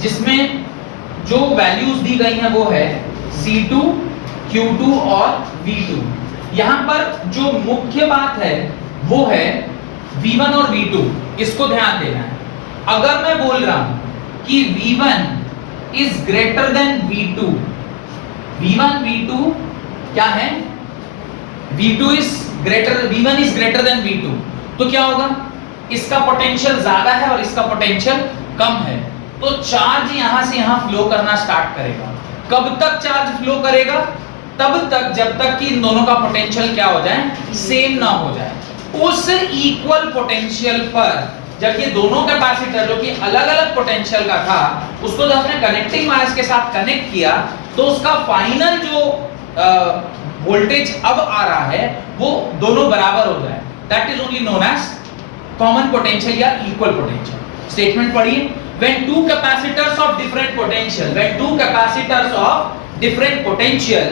जिसमें जो वैल्यूज दी गई हैं वो है C2, Q2 और V2। यहां पर जो मुख्य बात है वो है V1 और V2, इसको ध्यान देना है। अगर मैं बोल रहा हूं कि V1 is greater than V2, V1 V2 क्या है, V1 is greater than V2, तो क्या होगा, इसका पोटेंशियल ज्यादा है और इसका पोटेंशियल कम है, तो चार्ज यहां से यहां फ्लो करना स्टार्ट करेगा। कब तक चार्ज फ्लो करेगा, तब तक जब तक कि इन दोनों का पोटेंशियल क्या हो जाए, सेम ना हो जाए। उस इक्वल पोटेंशियल पर जब ये दोनों कैपेसिटर जो कि अलग-अलग पोटेंशियल का था, उसको जब हमने कनेक्टिंग वायर्स के साथ कनेक्ट किया, तो उसका फाइनल जो वोल्टेज अब आ रहा है वो दोनों बराबर हो जाए। That is only known as common potential या इक्वल पोटेंशियल। स्टेटमेंट पढ़िए, when two capacitors of different potential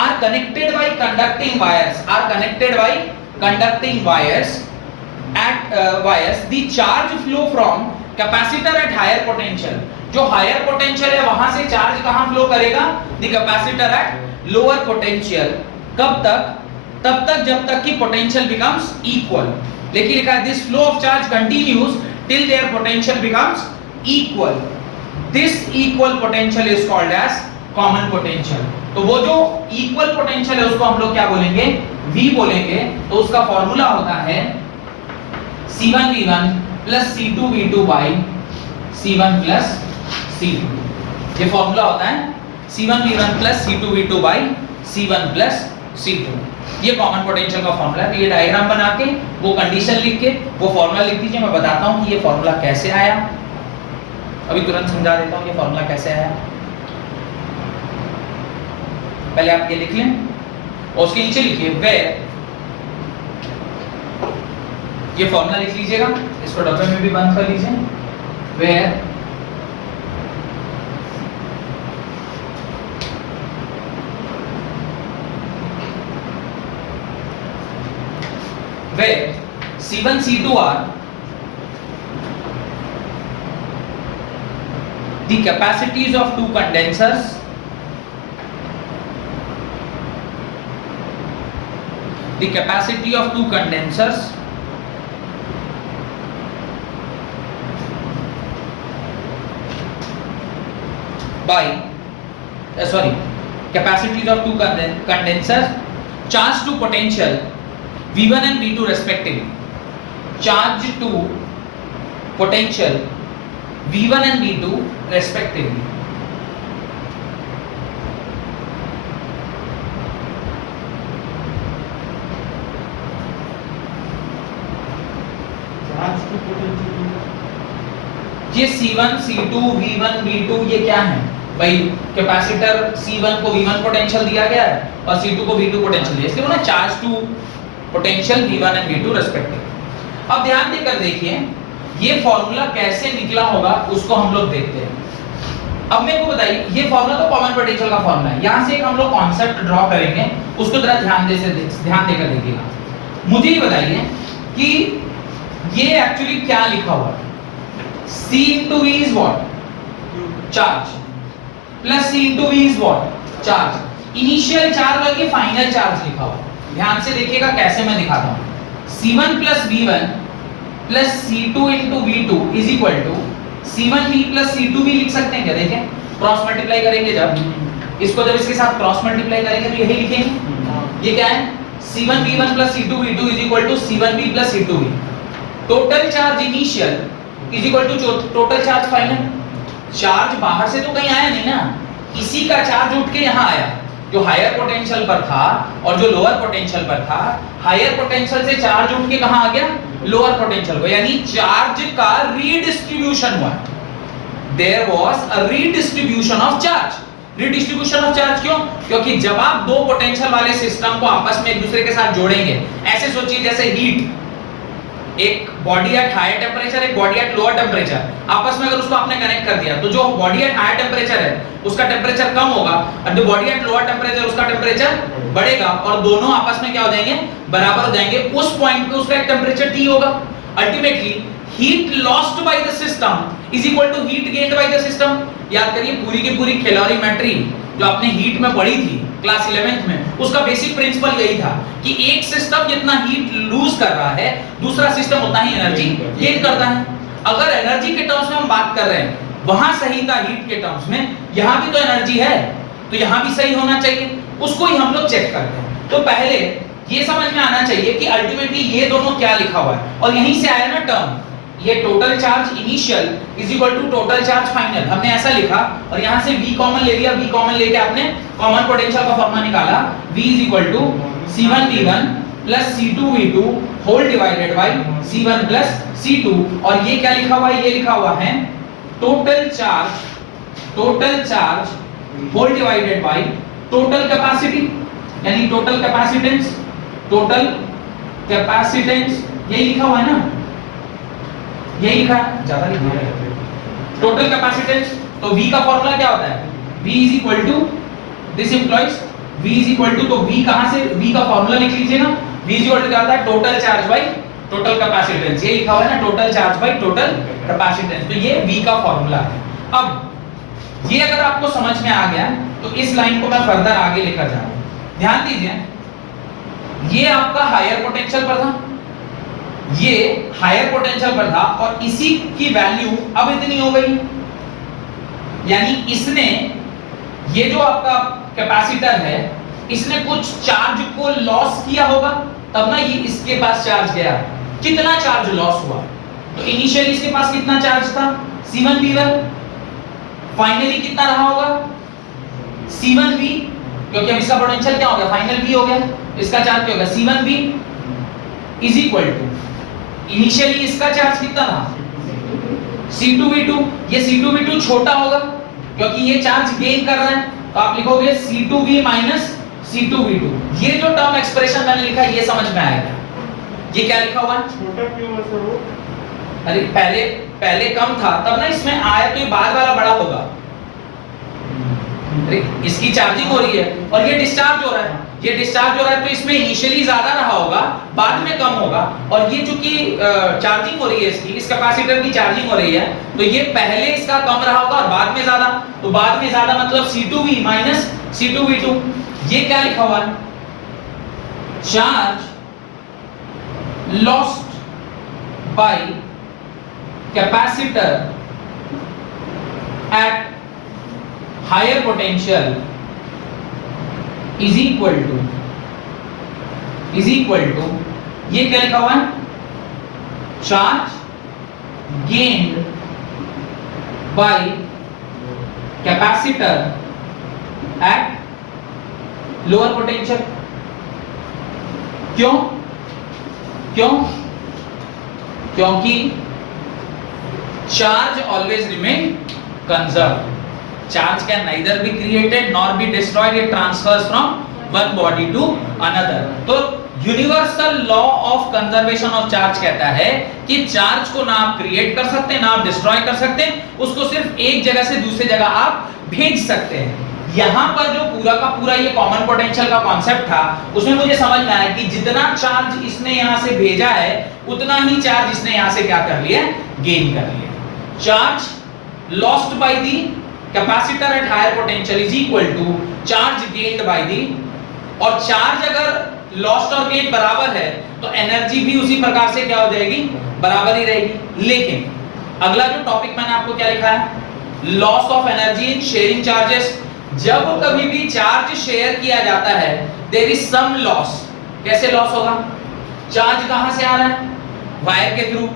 are connected by conducting wires at the charge flow from capacitor at higher potential, जो higher potential है वहां से charge कहां flow करेगा, the capacitor at lower potential। कब तक, तब तक जब तक कि potential becomes equal। लेकिन लिखा है this flow of charge continues till their potential becomes equal। this equal potential is called as common potential। तो वो जो equal potential है उसको हम लोग क्या बोलेंगे, V बोलेंगे। तो उसका फॉर्मूला होता है C1V1 plus C2V2 by C1 plus C2। ये फॉर्मूला होता है C1V1 plus C2V2 by C1 plus C2। ये कॉमन पोटेंशियल का फॉर्मूला है। तो ये डायग्राम बना के, वो कंडीशन लिख के, वो फॉर्मूला लिख दीजिए। मैं बताता हूँ कि ये फॉर्मूला कैसे आया, अभी तुरंत समझा देता हूँ ये फॉर्मूला कैसे आया। पहले आप ये लिख लें और उसके नीचे लिखिए वेयर, ये फॉर्मूला लिख लीजिएगा, इसको डब्बे में भी बंद कर लीजिए। Where C1 C2 are the capacities of two condensers capacities of two condensers charged to potential V1 and V2 respectively, charge to potential V1 and V2 respectively। Charge to potential, ये C1 C2 V1 V2 ये क्या है भाई, capacitor C1 को V1 potential दिया गया है और C2 को V2 पोटेंशियल दिया, इसलिए बोला charge to potential V1 and V2 respective. अब ध्यान देकर देखिए ये फॉर्मूला कैसे निकला होगा उसको हम लोग देखते हैं। अब मेरे को बताइए, ये फॉर्मूला तो कॉमन पोटेंशियल का फॉर्मूला है, यहां से एक हम लोग कॉन्सेप्ट ड्रॉ करेंगे, उसको जरा ध्यान देकर देखिएगा। मुझे ये बताइए कि ये एक्चुअली क्या लिखा हुआ है, C into V is what, charge, plus C into V is what, charge. Initial charge और ये फाइनल चार्ज लिखा हुआ है। ध्यान से देखिएगा कैसे मैं दिखाता हूं। C1 plus V1 plus C2 into V2 is equal to C1V plus C2V लिख सकते हैं क्या, देखें क्रॉस मल्टीप्लाई करेंगे जब इसके साथ क्रॉस मल्टीप्लाई करेंगे तो यही लिखेंगे। ये क्या है, C1V1 plus C2V2 is equal to C1V plus C2V। Total charge initial is equal to total charge final. Charge बाहर से तो कहीं आया नहीं ना, इसी का चार्ज उठ के यहाँ आया, जो हायर पोटेंशियल पर था और जो लोअर पोटेंशियल पर था। हायर पोटेंशियल से चार्ज उठ के कहां आ गया, लोअर पोटेंशियल को, यानी चार्ज का रीडिस्ट्रीब्यूशन हुआ। There was a redistribution of charge. Redistribution of charge क्यों, क्योंकि जब आप दो पोटेंशियल वाले सिस्टम को आपस में एक दूसरे के साथ जोड़ेंगे, ऐसे सोचिए जैसे हीट, एक बॉडी एट हायर टेम्परेचर, एक बॉडी एट लोअर टेम्परेचर, आपस में अगर उसको आपने कनेक्ट कर दिया तो जो बॉडी एट हायर टेम्परेचर है उसका टेम्परेचर कम होगा और जो बॉडी एट लोअर टेम्परेचर उसका टेम्परेचर बढ़ेगा और दोनों आपस में क्या हो जाएंगे, बराबर हो जाएंगे। उस पॉइंट पे उसका एक टेम्परेचर T होगा। Ultimately heat lost by the system is equal to heat gained by the system. याद करिए पूरी की पूरी कैलोरीमेट्री जो आपने हीट में पढ़ी थी क्लास 11th में, उसका बेसिक प्रिंसिपल यही था कि एक सिस्टम जितना हीट लूज कर रहा है दूसरा सिस्टम उतना ही एनर्जी गेन करता है। अगर एनर्जी के टर्म्स में हम बात कर रहे हैं, वहां सही था हीट के टर्म्स में, यहां भी तो एनर्जी है तो यहां भी सही होना चाहिए, उसको ही हम लोग चेक करते हैं। तो पहले ये समझ में आना चाहिए कि अल्टीमेटली ये दोनों क्या लिखा हुआ है, और यहीं से आया ना टर्म, ये total charge initial is equal to total charge final, हमने ऐसा लिखा और यहां से V कॉमन ले लिया, V कॉमन लेके आपने कॉमन पोटेंशियल का फॉर्मूला निकाला, V is equal to C1V1 plus C2V2 whole divided by C1 plus C2, और ये क्या लिखा हुआ है, ये लिखा हुआ है total charge whole divided by total capacity, यानी टोटल कैपेसिटेंस, यही लिखा हुआ है ना, यही लिखा है, ज्यादा लिखा है टोटल कैपेसिटेंस। तो V का फॉर्मूला क्या होता है, V is equal to, this implies V is equal to, तो V कहां से, V का फॉर्मूला लिख लीजिए ना, V इज इक्वल टू क्या होता है, total charge by total capacitance, ये लिखा हुआ है ना, total charge by total capacitance, तो ये V का फॉर्मूला है। अब ये अगर आपको समझ में आ गया तो इस लाइन को मैं फर्दर आगे लेकर जा रहा हूं। ध्यान दीजिए, ये आपका हायर पोटेंशियल पर था, ये हायर पोटेंशियल पर था और इसी की वैल्यू अब इतनी हो गई, यानी इसने, ये जो आपका कैपेसिटर है, इसने कुछ चार्ज को लॉस किया होगा, तब ना ये इसके पास चार्ज गया। कितना चार्ज लॉस हुआ, तो इनिशियली इसके पास कितना चार्ज था C1V1, फाइनली कितना रहा होगा C1V, क्योंकि अब इसका पोटेंशियल क्या हो गया, फाइनल V हो गया, इसका चार्ज क्या होगा C1V is equal to, initially इसका चार्ज कितना था C2V2, ये C2V2 छोटा होगा क्योंकि ये चार्ज गेन कर रहा है, तो आप लिखोगे C2V माइनस C2V2। ये जो टर्म एक्सप्रेशन मैंने लिखा है ये समझ में आएगा, ये क्या लिखा हुआ है, छोटा क्यों है सर वो? अरे पहले कम था तब ना इसमें आया, तो ये बाद वाला बड़ा होगा। अरे इसकी चार्जिंग हो रही है और ये डिस्चार्ज हो रहा है, ये डिस्चार्ज हो रहा है तो इसमें इनिशियली ज्यादा रहा होगा, बाद में कम होगा, और ये चूंकि चार्जिंग हो रही है इसकी, इस कैपेसिटर की चार्जिंग हो रही है, तो ये पहले इसका कम रहा होगा और बाद में ज्यादा, तो बाद में ज्यादा मतलब C2V माइनस C2V2। ये क्या लिखा हुआ है, charge lost bye capacitor eight higher potential is equal to, ये क्या लिखा हुआ है, charge gained by capacitor at lower potential। क्यों, क्योंकि charge always remain conserve, charge can neither be created nor be destroyed, it transfers from one body to another। तो universal law of conservation of charge कहता है कि charge को ना आप create कर सकते ना आप डिस्ट्रॉय कर सकते, उसको सिर्फ एक जगह से दूसरी जगह आप भेज सकते हैं। यहां पर जो पूरा का पूरा ये कॉमन पोटेंशियल का कॉन्सेप्ट था, उसमें मुझे समझ में आया कि जितना चार्ज इसने यहां से भेजा है उतना ही चार्ज इसने यहां से क्या कर लिया, गेन कर लिया। Charge lost by the capacitor at higher potential is equal to charge gained by the, और चार्ज अगर लॉस्ट और गेन बराबर है तो एनर्जी भी उसी प्रकार से क्या हो जाएगी, बराबर ही रहेगी। लेकिन अगला जो टॉपिक मैंने आपको क्या लिखा है, loss of energy in sharing charges. जब कभी भी चार्ज शेयर किया जाता है देयर इज सम लॉस। कैसे लॉस होगा, चार्ज कहां से आ रहा है, वायर के थ्रू,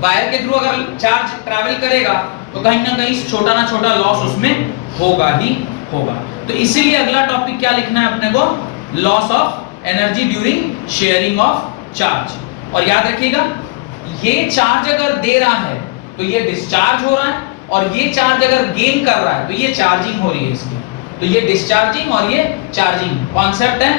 वायर के थ्रू अगर चार्ज ट्रैवल करेगा तो कहीं ना कहीं छोटा ना छोटा लॉस उसमें होगा ही होगा। तो इसीलिए अगला टॉपिक क्या लिखना है अपने को, loss of energy during sharing of charge. और याद रखिएगा ये चार्ज अगर दे रहा है तो ये डिस्चार्ज हो रहा है, और ये चार्ज अगर गेन कर रहा है तो ये चार्जिंग हो रही है इसकी। तो ये डिस्चार्जिंग और ये चार्जिंग कॉन्सेप्ट है,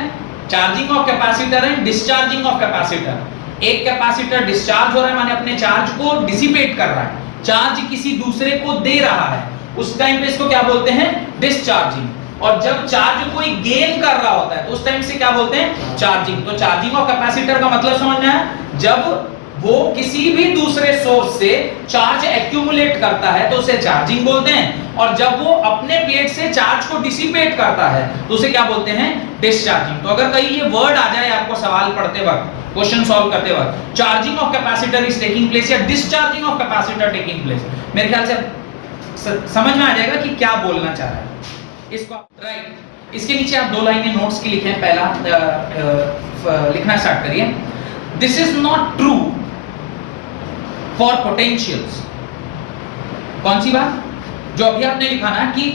charging of capacitor and discharging of capacitor. एक कैपेसिटर डिस्चार्ज हो रहा है माने अपने चार्ज को डिसिपेट कर रहा है, चार्ज किसी दूसरे को दे रहा है, उस टाइम पे इसको क्या बोलते हैं, डिस्चार्जिंग। और जब चार्ज कोई गेन कर रहा होता है तो उस टाइम से क्या बोलते हैं, चार्जिंग। तो चार्जिंग ऑफ कैपेसिटर का मतलब समझना है, जब वो किसी भी दूसरे सोर्स से चार्ज एक्यूमुलेट करता है तो उसे चार्जिंग बोलते हैं, और जब वो अपने प्लेट से चार्ज को डिसिपेट करता है तो उसे क्या बोलते हैं, डिस्चार्जिंग। तो अगर कहीं ये वर्ड आ जाए आपको सवाल पढ़ते वक्त, क्वेश्चन सॉल्व करते वक्त, charging of capacitor is taking place या discharging of capacitor taking place, मेरे ख्याल से समझ में आ जाएगा कि क्या बोलना चाह रहा है इसको। राइट, इसके नीचे आप 2 लाइनें नोट्स की लिखें। पहला लिखना स्टार्ट करिए। This is not true for potentials. कौन सी बात? जो अभी आपने लिखा ना कि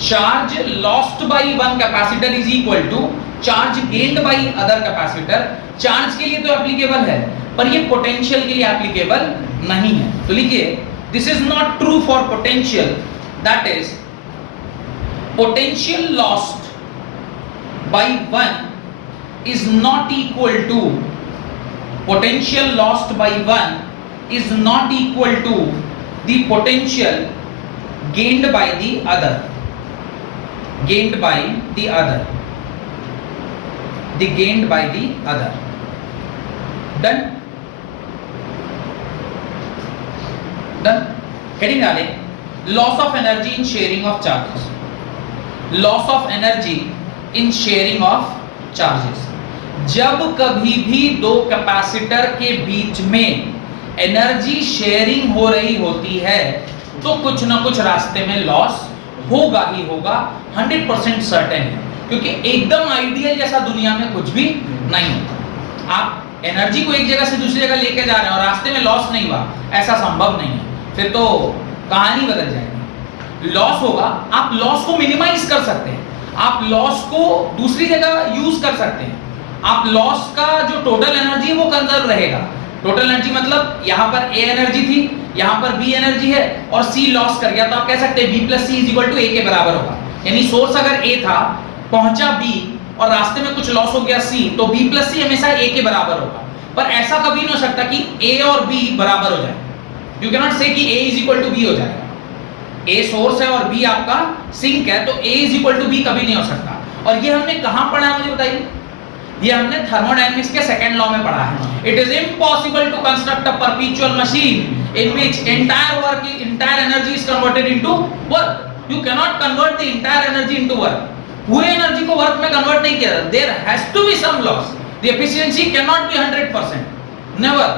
charge lost by one capacitor is equal to charge gained by other capacitor. Charge के लिए तो एप्लीकेबल है, पर ये पोटेंशियल के लिए एप्लीकेबल नहीं है। तो लिखिए, this is not true for potential, that is potential lost by one is not equal to potential lost by one is not equal to the potential gained by the other, gained by the other, the gained by the other. Done? Done? Heading डालें, loss of energy in sharing of charges. Loss of energy in sharing of charges. जब कभी भी दो capacitor के बीच में energy sharing हो रही होती है तो कुछ ना कुछ रास्ते में लॉस होगा ही होगा, 100% सर्टेन है, क्योंकि एकदम आइडियल जैसा दुनिया में कुछ भी नहीं होता। आप एनर्जी को एक जगह से दूसरी जगह लेके जा रहे हैं और रास्ते में लॉस नहीं हुआ, ऐसा संभव नहीं है, फिर तो कहानी बदल जाएगी। लॉस होगा, आप लॉस को मिनिमाइज कर सकते हैं, आप लॉस को दूसरी जगह यूज कर सकते हैं, आप लॉस का जो टोटल एनर्जी है वो कंजर्व रहेगा। टोटल एनर्जी मतलब यहाँ पर ए एनर्जी थी, यहाँ पर बी एनर्जी है और सी लॉस कर गया, तो आप कह सकते हैं B plus C is equal to A के बराबर होगा। यानी सोर्स अगर ए था, पहुंचा बी और रास्ते में कुछ लॉस हो गया सी, तो बी प्लस सी हमेशा ए के बराबर होगा। पर ऐसा कभी नहीं हो सकता कि ए और बी बराबर हो जाए। यू कैन नॉट से कि ए इज इक्वल टू बी हो जाएगा। ए सोर्स है और बी आपका सिंक है, तो ए इज इक्वल टू बी कभी नहीं हो सकता। और ये हमने कहां पढ़ा है मुझे बताइए? ये हमने थर्मोडायनेमिक्स के सेकंड लॉ में पढ़ा है। It is impossible to construct a perpetual machine in which entire energy is converted into work. You cannot convert the entire energy into work. पूरे एनर्जी को वर्क में कन्वर्ट नहीं किया। There has to be some loss. The efficiency cannot be 100%. Never,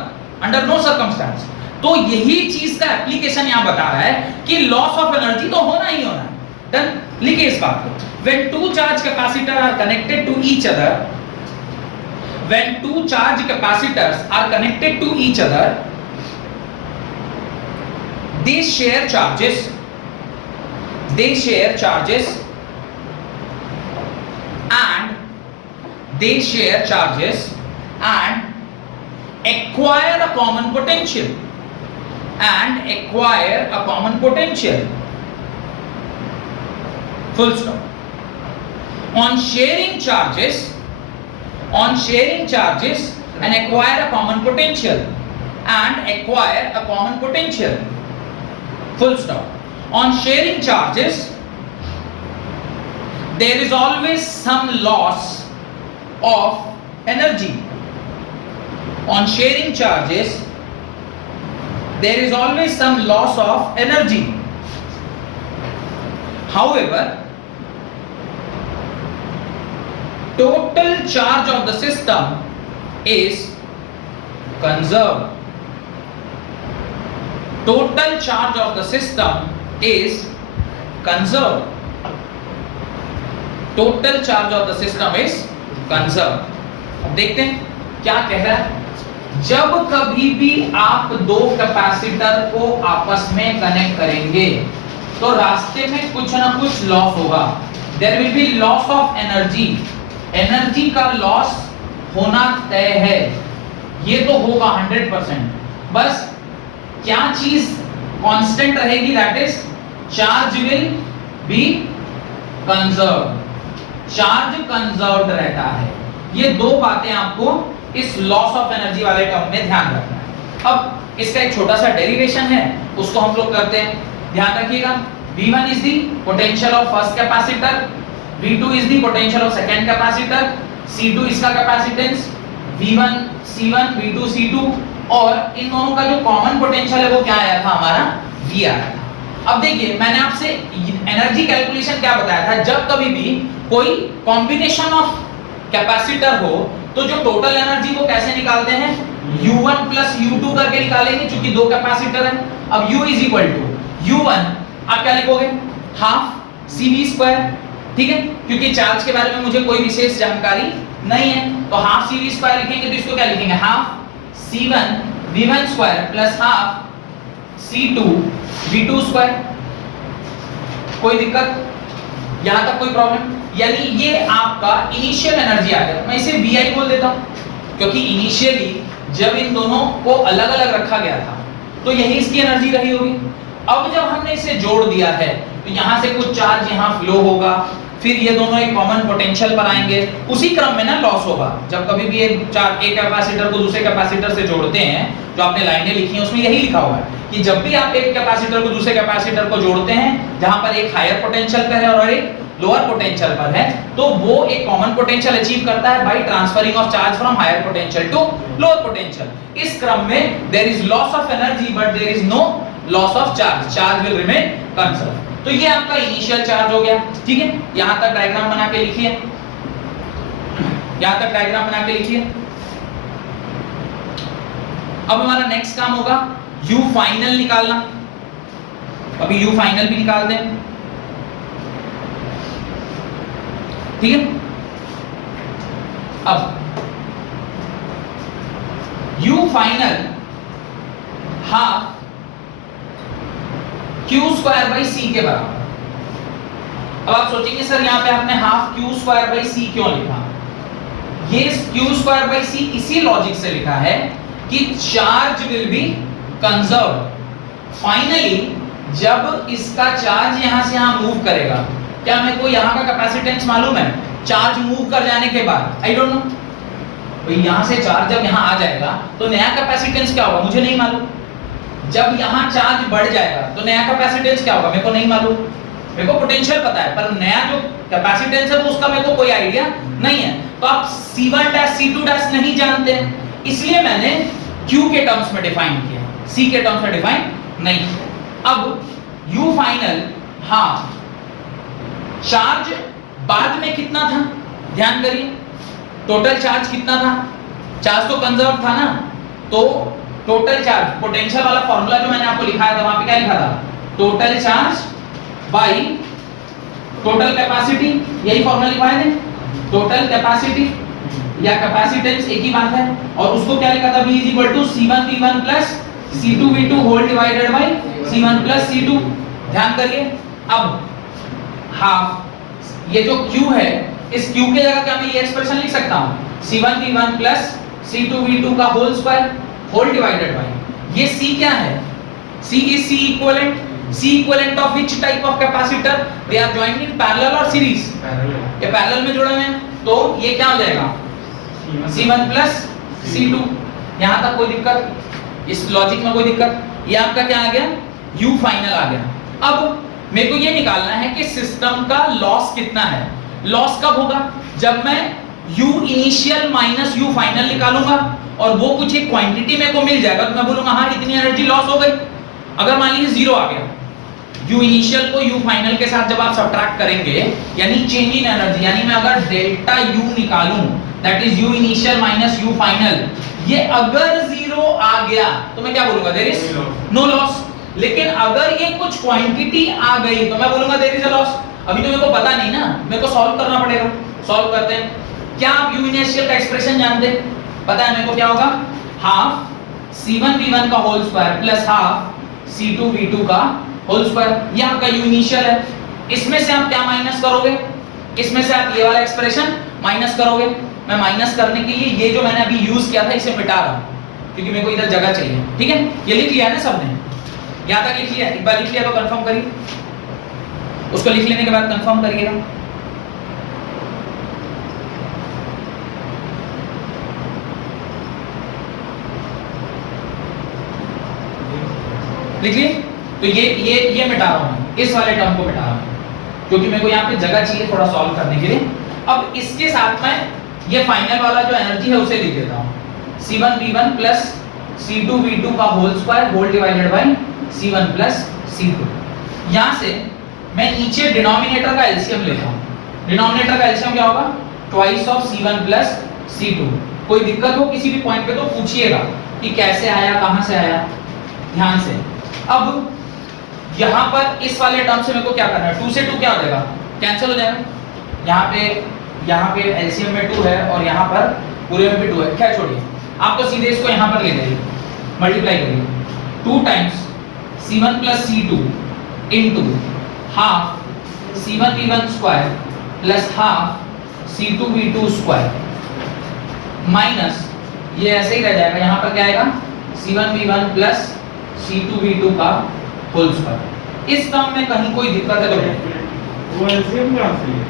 under no circumstance. तो यही चीज का application यहां बता रहा है कि लॉस ऑफ एनर्जी तो होना ही होना है। डन? लिखिए इस बात को। When two charge capacitors are connected to each other, when two charge capacitors are connected to each other, they share charges. They share charges, and they share charges and acquire a common potential. And acquire a common potential. Full stop. On sharing charges, and acquire a common potential. And acquire a common potential. Full stop. On sharing charges, there is always some loss of energy. On sharing charges, there is always some loss of energy. However, total charge of the system is conserved. Total charge of the system is conserved. Total charge of the system is conserved. अब देखते हैं क्या कह रहा है। जब कभी भी आप दो कैपेसिटर को आपस में कनेक्ट करेंगे तो रास्ते में कुछ ना कुछ लॉस होगा। There will be loss of energy. Energy का लॉस होना तय है, ये तो होगा 100%। बस क्या चीज कांस्टेंट रहेगी? That is charge will be conserved. Charge conserved रहता है। ये दो बातें आपको इस लॉस ऑफ एनर्जी वाले टर्म में ध्यान रखना है। अब इसका एक छोटा सा डेरिवेशन है, उसको हम लोग करते हैं। ध्यान रखिएगा, V1 is the potential of first capacitor, V2 is the potential of second capacitor, C2 इसका capacitance, V1 C1 V2 C2 और इन दोनों का जो कॉमन पोटेंशियल है वो क्या आया था हमारा V आया था। अब देखिए मैंने आपसे एनर्जी कैलकुलेशन क्या बताया था, जब कभी भी कोई कॉम्बिनेशन ऑफ कैपेसिटर हो तो जो टोटल एनर्जी वो कैसे निकालते हैं, U1 प्लस U2 करके निकालेंगे, क्योंकि दो कैपेसिटर है। अब U is equal to U1 आप क्या लिखोगे, हाफ CV स्क्वायर, ठीक है, क्योंकि चार्ज के बारे में मुझे कोई विशेष जानकारी नहीं है, तो हाफ CV स्क्वायर लिखेंगे तो इसको क्या लिखेंगे, half C1 V1 square plus half C2 V2 square. कोई दिक्कत, यहां तक कोई प्रॉब्लम? यानी ये आपका इनिशियल एनर्जी आ गया, मैं इसे VI बोल देता हूं, क्योंकि इनिशियली जब इन दोनों को अलग अलग रखा गया था तो यही इसकी एनर्जी रही होगी। अब जब हमने इसे जोड़ दिया है तो यहां से कुछ चार्ज यहां फ्लो होगा, फिर ये दोनों एक कॉमन पोटेंशियल पर आएंगे, उसी क्रम में ना लॉस होगा। जब कभी भी एक कैपेसिटर को दूसरे कैपेसिटर से जोड़ते हैं, जो आपने लाइनें लिखी हैं उसमें यही लिखा हुआ है कि जब भी आप एक कैपेसिटर को दूसरे कैपेसिटर को जोड़ते हैं जहां पर एक हायर पोटेंशियल पर है और एक लोअर पोटेंशियल पर है, तो वो एक कॉमन पोटेंशियल अचीव करता है by transferring of charge from higher potential to lower potential. इस क्रम में there is loss of energy but there is no loss of charge, charge will remain conserve. तो ये आपका इनिशियल चार्ज हो गया, ठीक है। यहां तक डायग्राम बना के लिखिए, यहां तक डायग्राम बना के लिखिए। अब हमारा नेक्स्ट काम होगा U फाइनल निकालना। अभी U फाइनल भी निकाल दें, ठीक है। अब U final half Q square by C के बराबर। अब आप सोचेंगे सर यहाँ पे आपने half Q square by C क्यों लिखा? ये Q स्क्वायर बाई C इसी लॉजिक से लिखा है कि charge will be conserved. Finally जब इसका चार्ज यहां से यहां मूव करेगा, क्या मेरे को यहां का कैपेसिटेंस मालूम है? चार्ज मूव कर जाने के बाद आई डोंट नो, तो यहां से चार्ज जब यहां आ जाएगा तो नया कैपेसिटेंस क्या होगा मुझे नहीं मालूम। जब यहां चार्ज बढ़ जाएगा तो नया कैपेसिटेंस क्या होगा मेरे को नहीं मालूम। मेरे को पोटेंशियल पता है पर नया जो कैपेसिटेंस है वो उसका मेरे को कोई आईडिया नहीं है। तो आप C1 डैश C2 डैश नहीं जानते, इसलिए मैंने Q के टर्म्स में डिफाइन किया, C के टर्म्स में डिफाइन नहीं किया। अब U फाइनल हाफ चार्ज बाद में कितना था, ध्यान करिए, टोटल चार्ज कितना था? चार्ज तो कंजर्व था ना, तो टोटल चार्ज पोटेंशियल वाला फॉर्मूला जो मैंने आपको लिखाया था वहां पे क्या लिखा था? Total charge by total capacity, यही फॉर्मूला लिखवाए थे। टोटल कैपेसिटी या कैपेसिटेंस एक ही बात है, और उसको क्या लिखा था? V is equal to C1 V1 plus C2 V2 whole divided by C1 plus C2। ध्यान करिए, अब हाफ ये जो Q है, इस Q के जगह क्या मैं ये एक्सप्रेशन लिख सकता हूं? C1 V1 plus C2 V2 का whole square whole divided by ये C क्या है? C is C equivalent। C equivalent of which type of capacitor? They are joined in parallel or series? ये पैरेलल में जुड़े हुए हैं, तो ये क्या हो जाएगा? C1 plus C2। यहां तक कोई दिक्कत? इस लॉजिक में कोई दिक्कत? ये आपका क्या आ गया? U फाइनल आ गया। अब मेरे को ये निकालना है कि सिस्टम का लॉस कितना है। लॉस कब होगा? जब मैं U initial minus U final निकालूंगा और वो कुछ एक क्वांटिटी मेरे को मिल जाएगा तो मैं बोलूंगा हाँ इतनी एनर्जी लॉस हो गई। अगर मान लीजिए जीरो आ गया, U इनिशियल को U फाइनल के साथ जब आप सब्ट्रैक्ट करेंगे यानी चेंज इन एनर्जी, यानी मैं अगर डेल्टा U निकालूं that is U initial minus U final, ये अगर जीरो आ गया तो मैं क्या बोलूंगा? There is no loss. लेकिन अगर ये कुछ क्वांटिटी आ गई तो मैं बोलूंगा देयर इज अ लॉस। अभी तो मेरे को पता नहीं ना, मेरे को सॉल्व करना पड़ेगा। सॉल्व करते हैं। क्या आप U इनिशियल का एक्सप्रेशन जानते हैं? पता है मेरे को क्या होगा? हाफ C1 V1 का whole square plus half C2 V2 का होल स्क्वायर। ये आपका U इनिशियल है। इसमें से आप क्या माइनस करोगे? इसमें से आप ये वाला एक्सप्रेशन माइनस करोगे। मैं माइनस करने के लिए ये जो मैंने अभी यूज किया था इसे मिटा रहा हूं क्योंकि मेरे को इधर जगह चाहिए, ठीक है। ये लिख लिया है ना सबने? यहां तक लिख लिया? एक बार लिख लिया तो कंफर्म करिए, उसको लिख लेने के बाद कंफर्म करिएगा। लिख लिए? तो ये मिटा रहा हूं, इस वाले टर्म को मिटा रहा हूं क्योंकि मेरे को यहाँ पे जगह चाहिए थोड़ा सॉल्व करने के लिए। अब इसके साथ मैं ये फाइनल वाला जो एनर्जी है उसे लिख देता हूं। C1 V1 plus C2 V2 का whole square whole divided by C1 plus C2। यहाँ से मैं नीचे डिनोमिनेटर का एलसीएम लेता हूँ। डिनोमिनेटर का एलसीएम क्या होगा? Twice of C1 plus C2। कोई दिक्कत हो किसी भी पॉइंट पे तो पूछिएगा कि कैसे आया, कहाँ से आया। ध्यान से अब यहाँ पर इस वाले टर्म से मेरे को क्या करना है? 2 से 2 क्या हो जाएगा? कैंसिल हो जाएगा। यहाँ पे एलसीएम में 2 है और यहाँ पर पूरे में भी 2 है। क्या छोड़िए, आपको सीधे इसको यहाँ पर ले जाइए, मल्टीप्लाई करिए। 2 times C1 plus C2 into half C1 V1 square plus half C2 V2 square minus ये ऐसे ही रह जाएगा। यहाँ पर क्या आएगा? C1 V1 plus C2 V2 का होल स्क्वायर। इस टर्म में कहीं कोई दिक्कत है तो वो एलसीएम कहाँ से है?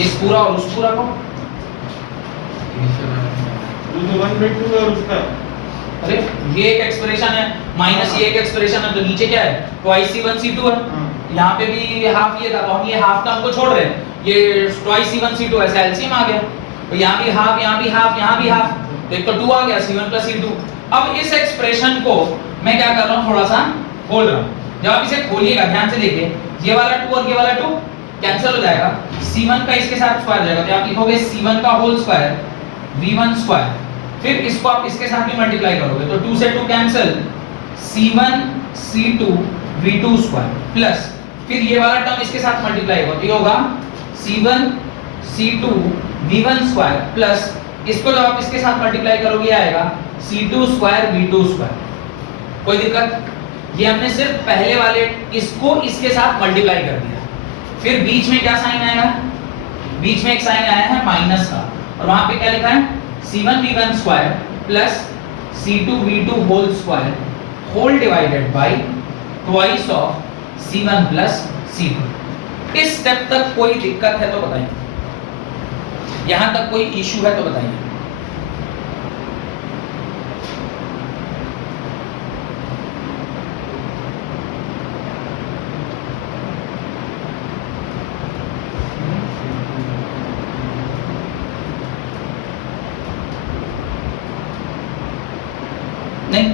इस पूरा और उस पूरा को वो तो 1/2 है उसका। अरे ये एक एक्सप्रेशन है माइनस ये एक एक्सप्रेशन है, तो नीचे क्या है? ट्वाइस C1 C2 है। यहाँ पे भी हाफ ये था, तो हम ये हाफ टर्म को छोड़ रहे हैं, ये ट्वाइस C1 C2 ऐसा एलसीएम आ गया। तो यहाँ भी हाफ, यहाँ भी हाफ, यहाँ भी हाफ, तो एक तो 2 आ गया C1 प्लस C2। अब इस एक्सप्रेशन को मैं क्या कर रहा हूँ, थोड़ा सा खोल रहा हूँ। जब आप इसे खोलिएगा ध्यान से देखिए, ये वाला 2 और ये वाला 2 कैंसिल हो जाएगा। C1 का इसके साथ स्क्वायर जाएगा, तो आप लिखोगे C1 का होल स्क्वायर V1 स्क्वायर, फिर इसको आप इसके साथ भी मल्टीप्लाई करोगे तो 2 से 2 cancel, C1 C2 V2 square plus फिर ये वाला टर्म इसके साथ मल्टीप्लाई होगा तो ये होगा C1 C2 V1 square plus इसको जब आप इसके साथ मल्टीप्लाई करोगे आएगा C2 स्क्वायर V2 स्क्वायर। कोई दिक्कत? ये हमने सिर्फ पहले वाले इसको इसके साथ मल्टीप्लाई कर दिया। फिर बीच में क्या साइन आएगा? बीच में एक साइन आया है माइनस का, और वहां पे क्या लिखा है? C1 V1 square plus C2 V2 whole square whole divided by twice of C1 plus C2। इस स्टेप तक कोई दिक्कत है तो बताइए, यहां तक कोई इशू है तो बताइए। नहीं,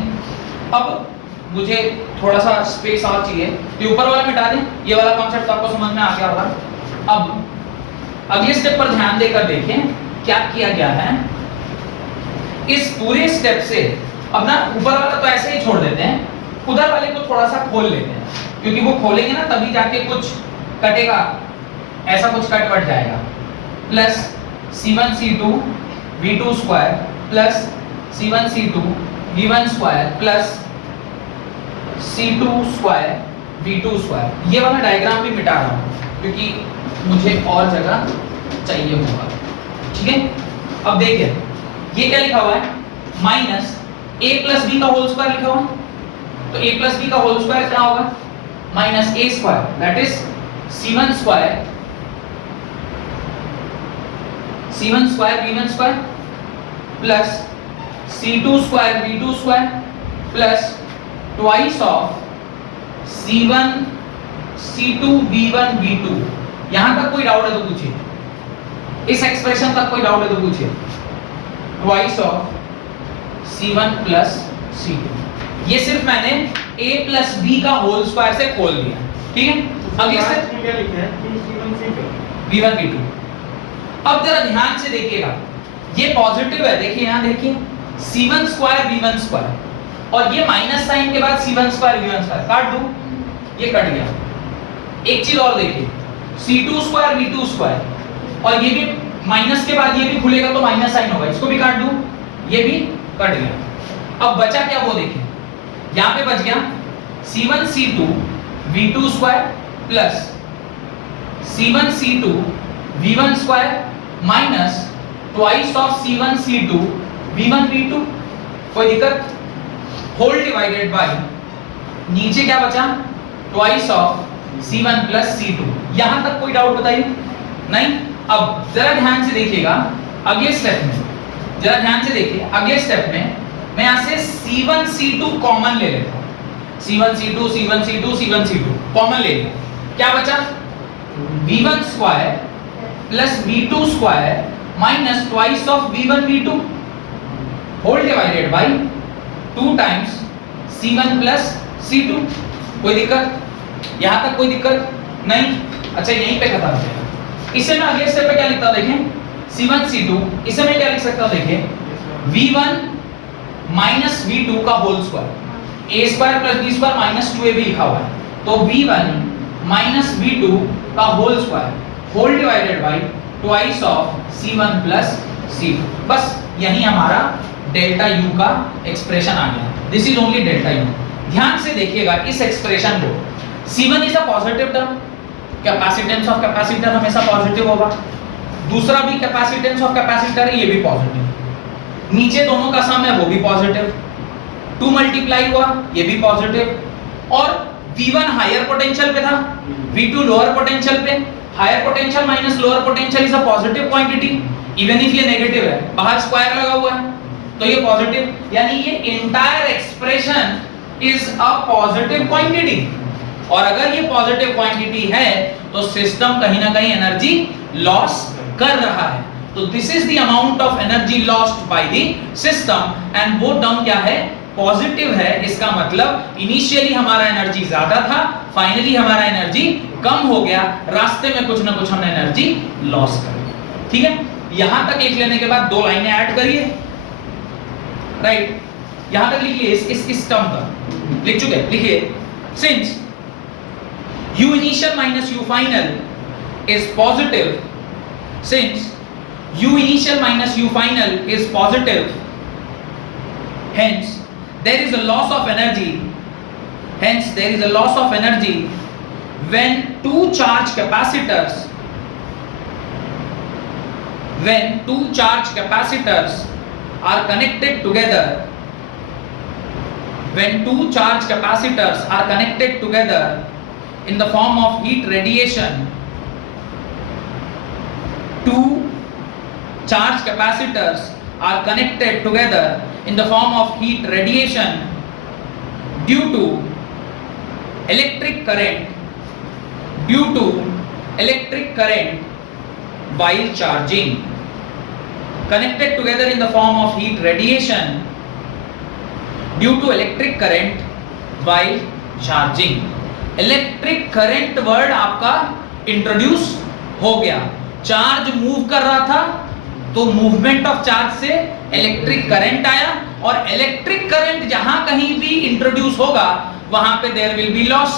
अब मुझे थोड़ा सा स्पेस और चाहिए, ये ऊपर वाला मिटा दें, ये वाला कॉन्सेप्ट आपको समझ में आ गया होगा। अब अगले स्टेप पर ध्यान देकर देखें क्या किया गया है। इस पूरे स्टेप से अब ना ऊपर वाला तो ऐसे ही छोड़ देते हैं, उधर वाले को थोड़ा सा खोल लेते हैं, क्योंकि वो खोलेंगे ना तभी जाके कुछ कटेगा, ऐसा कुछ कट कट जाएगा। Plus C1 C2 V2 square plus C1 C2 V1 square plus C2 square V2 square. ये वाला डायग्राम भी मिटा रहा हूँ क्योंकि मुझे और जगह चाहिए होगा। ठीक है, अब देखिए ये क्या लिखा हुआ है? माइनस a प्लस बी का होल स्क्वायर लिखा हुआ है, तो a प्लस बी का होल स्क्वायर क्या होगा? Minus a square, that is C1 square V1 square plus C2 square V2 square plus twice of C1 C2 V1 V2। यहां तक कोई डाउट है तो पूछिए, इस एक्सप्रेशन तक कोई डाउट है तो पूछिए। Twice of C1 plus C2, ये सिर्फ मैंने a प्लस b का होल स्क्वायर से खोल दिया। ठीक है, अब इससे क्या लिखा है? 2C1 C2 V1 V2। अब जरा ध्यान से देखिएगा, ये पॉजिटिव है, देखिए यहां देखिए C1 स्क्वायर V1 स्क्वायर और ये माइनस साइन के बाद C1 स्क्वायर V1 स्क्वायर काट दूं, ये कट गया। एक चीज और देखिए C2 स्क्वायर V2 स्क्वायर और ये भी माइनस के बाद ये भी खुलेगा तो माइनस साइन होगा, इसको भी काट दूं, ये भी कट गया। अब बचा क्या वो देखिए, यहां पे बच गया C1 C2 V2 square plus C1 C2 V1 square minus twice of C1 C2 V1 V2। कोई दिक्कत? होल डिवाइडेड बाय नीचे क्या बचा? Twice of C1 plus C2। यहां तक कोई डाउट बताइए? नहीं। अब जरा ध्यान से देखिएगा अगले स्टेप में, जरा ध्यान से देखिए अगले स्टेप में मैं यहां से C1 C2 कॉमन ले लेता हूं। C1 C2 C1 C2 C1 C2 common ले लिया, क्या बचा? V1 square plus V2 square minus twice of V1 V2 whole divided by 2 times C1 plus C2। कोई दिक्कत? यहां तक कोई दिक्कत नहीं? अच्छा यहीं पे खत्म है। इसे मैं अगले स्टेप पे क्या लिखता हूं देखें, C1 C2, इसे मैं क्या लिख सकता हूं देखें, V1 माइनस V2 का whole square, A square plus B square minus 2AB लिखा हुआ है, तो V1 माइनस V2 का whole square whole divided by twice of C1 plus C2। बस यही हमारा डेल्टा U का एक्सप्रेशन आ गया। This is only delta U। ध्यान से देखिएगा इस एक्सप्रेशन को, C1 is a positive term, capacitance of capacitor हमेशा पॉजिटिव होगा, दूसरा भी कैपेसिटेंस ऑफ कैपेसिटर है, ये भी पॉजिटिव, नीचे दोनों का सम है वो भी पॉजिटिव, 2 मल्टीप्लाई हुआ ये भी पॉजिटिव, और V1 हायर पोटेंशियल पे था, V2 लोअर पोटेंशियल पे, higher potential minus lower potential is a positive quantity even if ये नेगेटिव है, बाहर स्क्वायर लगा हुआ है तो ये पॉजिटिव, यानी ये entire expression is a positive quantity. और अगर ये पॉजिटिव क्वांटिटी है तो सिस्टम कहीं ना कहीं एनर्जी लॉस कर रहा है, तो this is the amount of energy lost by the system, and वो टर्म क्या है, पॉजिटिव है। इसका मतलब इनिशियली हमारा एनर्जी ज्यादा था, फाइनली हमारा एनर्जी कम हो गया, रास्ते में कुछ ना कुछ हमने एनर्जी लॉस कर दी। ठीक है, यहां तक एक लेने के बाद 2 लाइनें ऐड करिए, राइट, यहां तक लिखिए, इस टर्म का लिख चुके, लिखिए, since U initial minus U final is positive, since U initial minus U final is positive, hence there is a loss of energy, hence there is a loss of energy when two charge capacitors are connected together, when two charge capacitors are connected together in the form of heat radiation. Two charge capacitors are connected together in the form of heat radiation due to electric current while charging, connected together in the form of heat radiation due to electric current while charging। Electric current word आपका introduce हो गया, charge move कर रहा था तो movement of charge से electric current आया, और इलेक्ट्रिक करंट जहां कहीं भी इंट्रोड्यूस होगा वहां पे देयर विल बी लॉस,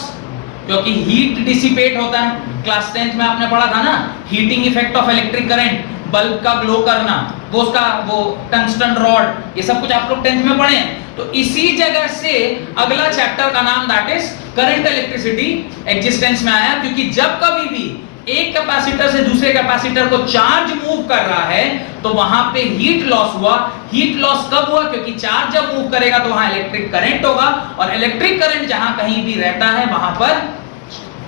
क्योंकि हीट डिसिपेट होता है। क्लास 10th में आपने पढ़ा था ना, heating effect of electric current, bulb का ग्लो करना, वो उसका वो टंगस्टन रॉड, ये सब कुछ आप लोग 10th में पढ़े हैं। तो इसी जगह से अगला चैप्टर का नाम that is current electricity existence में आया, क्योंकि जब कभी भी एक कैपेसिटर से दूसरे कैपेसिटर को चार्ज मूव कर रहा है तो वहां पे हीट लॉस हुआ। हीट लॉस कब हुआ, क्योंकि चार्ज जब मूव करेगा तो वहां इलेक्ट्रिक करंट होगा, और इलेक्ट्रिक करंट जहां कहीं भी रहता है वहां पर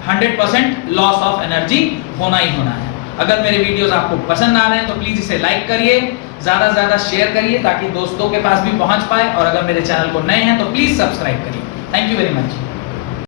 100% लॉस ऑफ एनर्जी होना ही होना है। अगर मेरे वीडियोस आपको पसंद आ रहे हैं तो प्लीज इसे लाइक करिए, ज्यादा से ज्यादा शेयर करिए ताकि दोस्तों के पास भी पहुंच पाए, और अगर मेरे चैनल को नए हैं तो प्लीज सब्सक्राइब करिए। Thank you very much.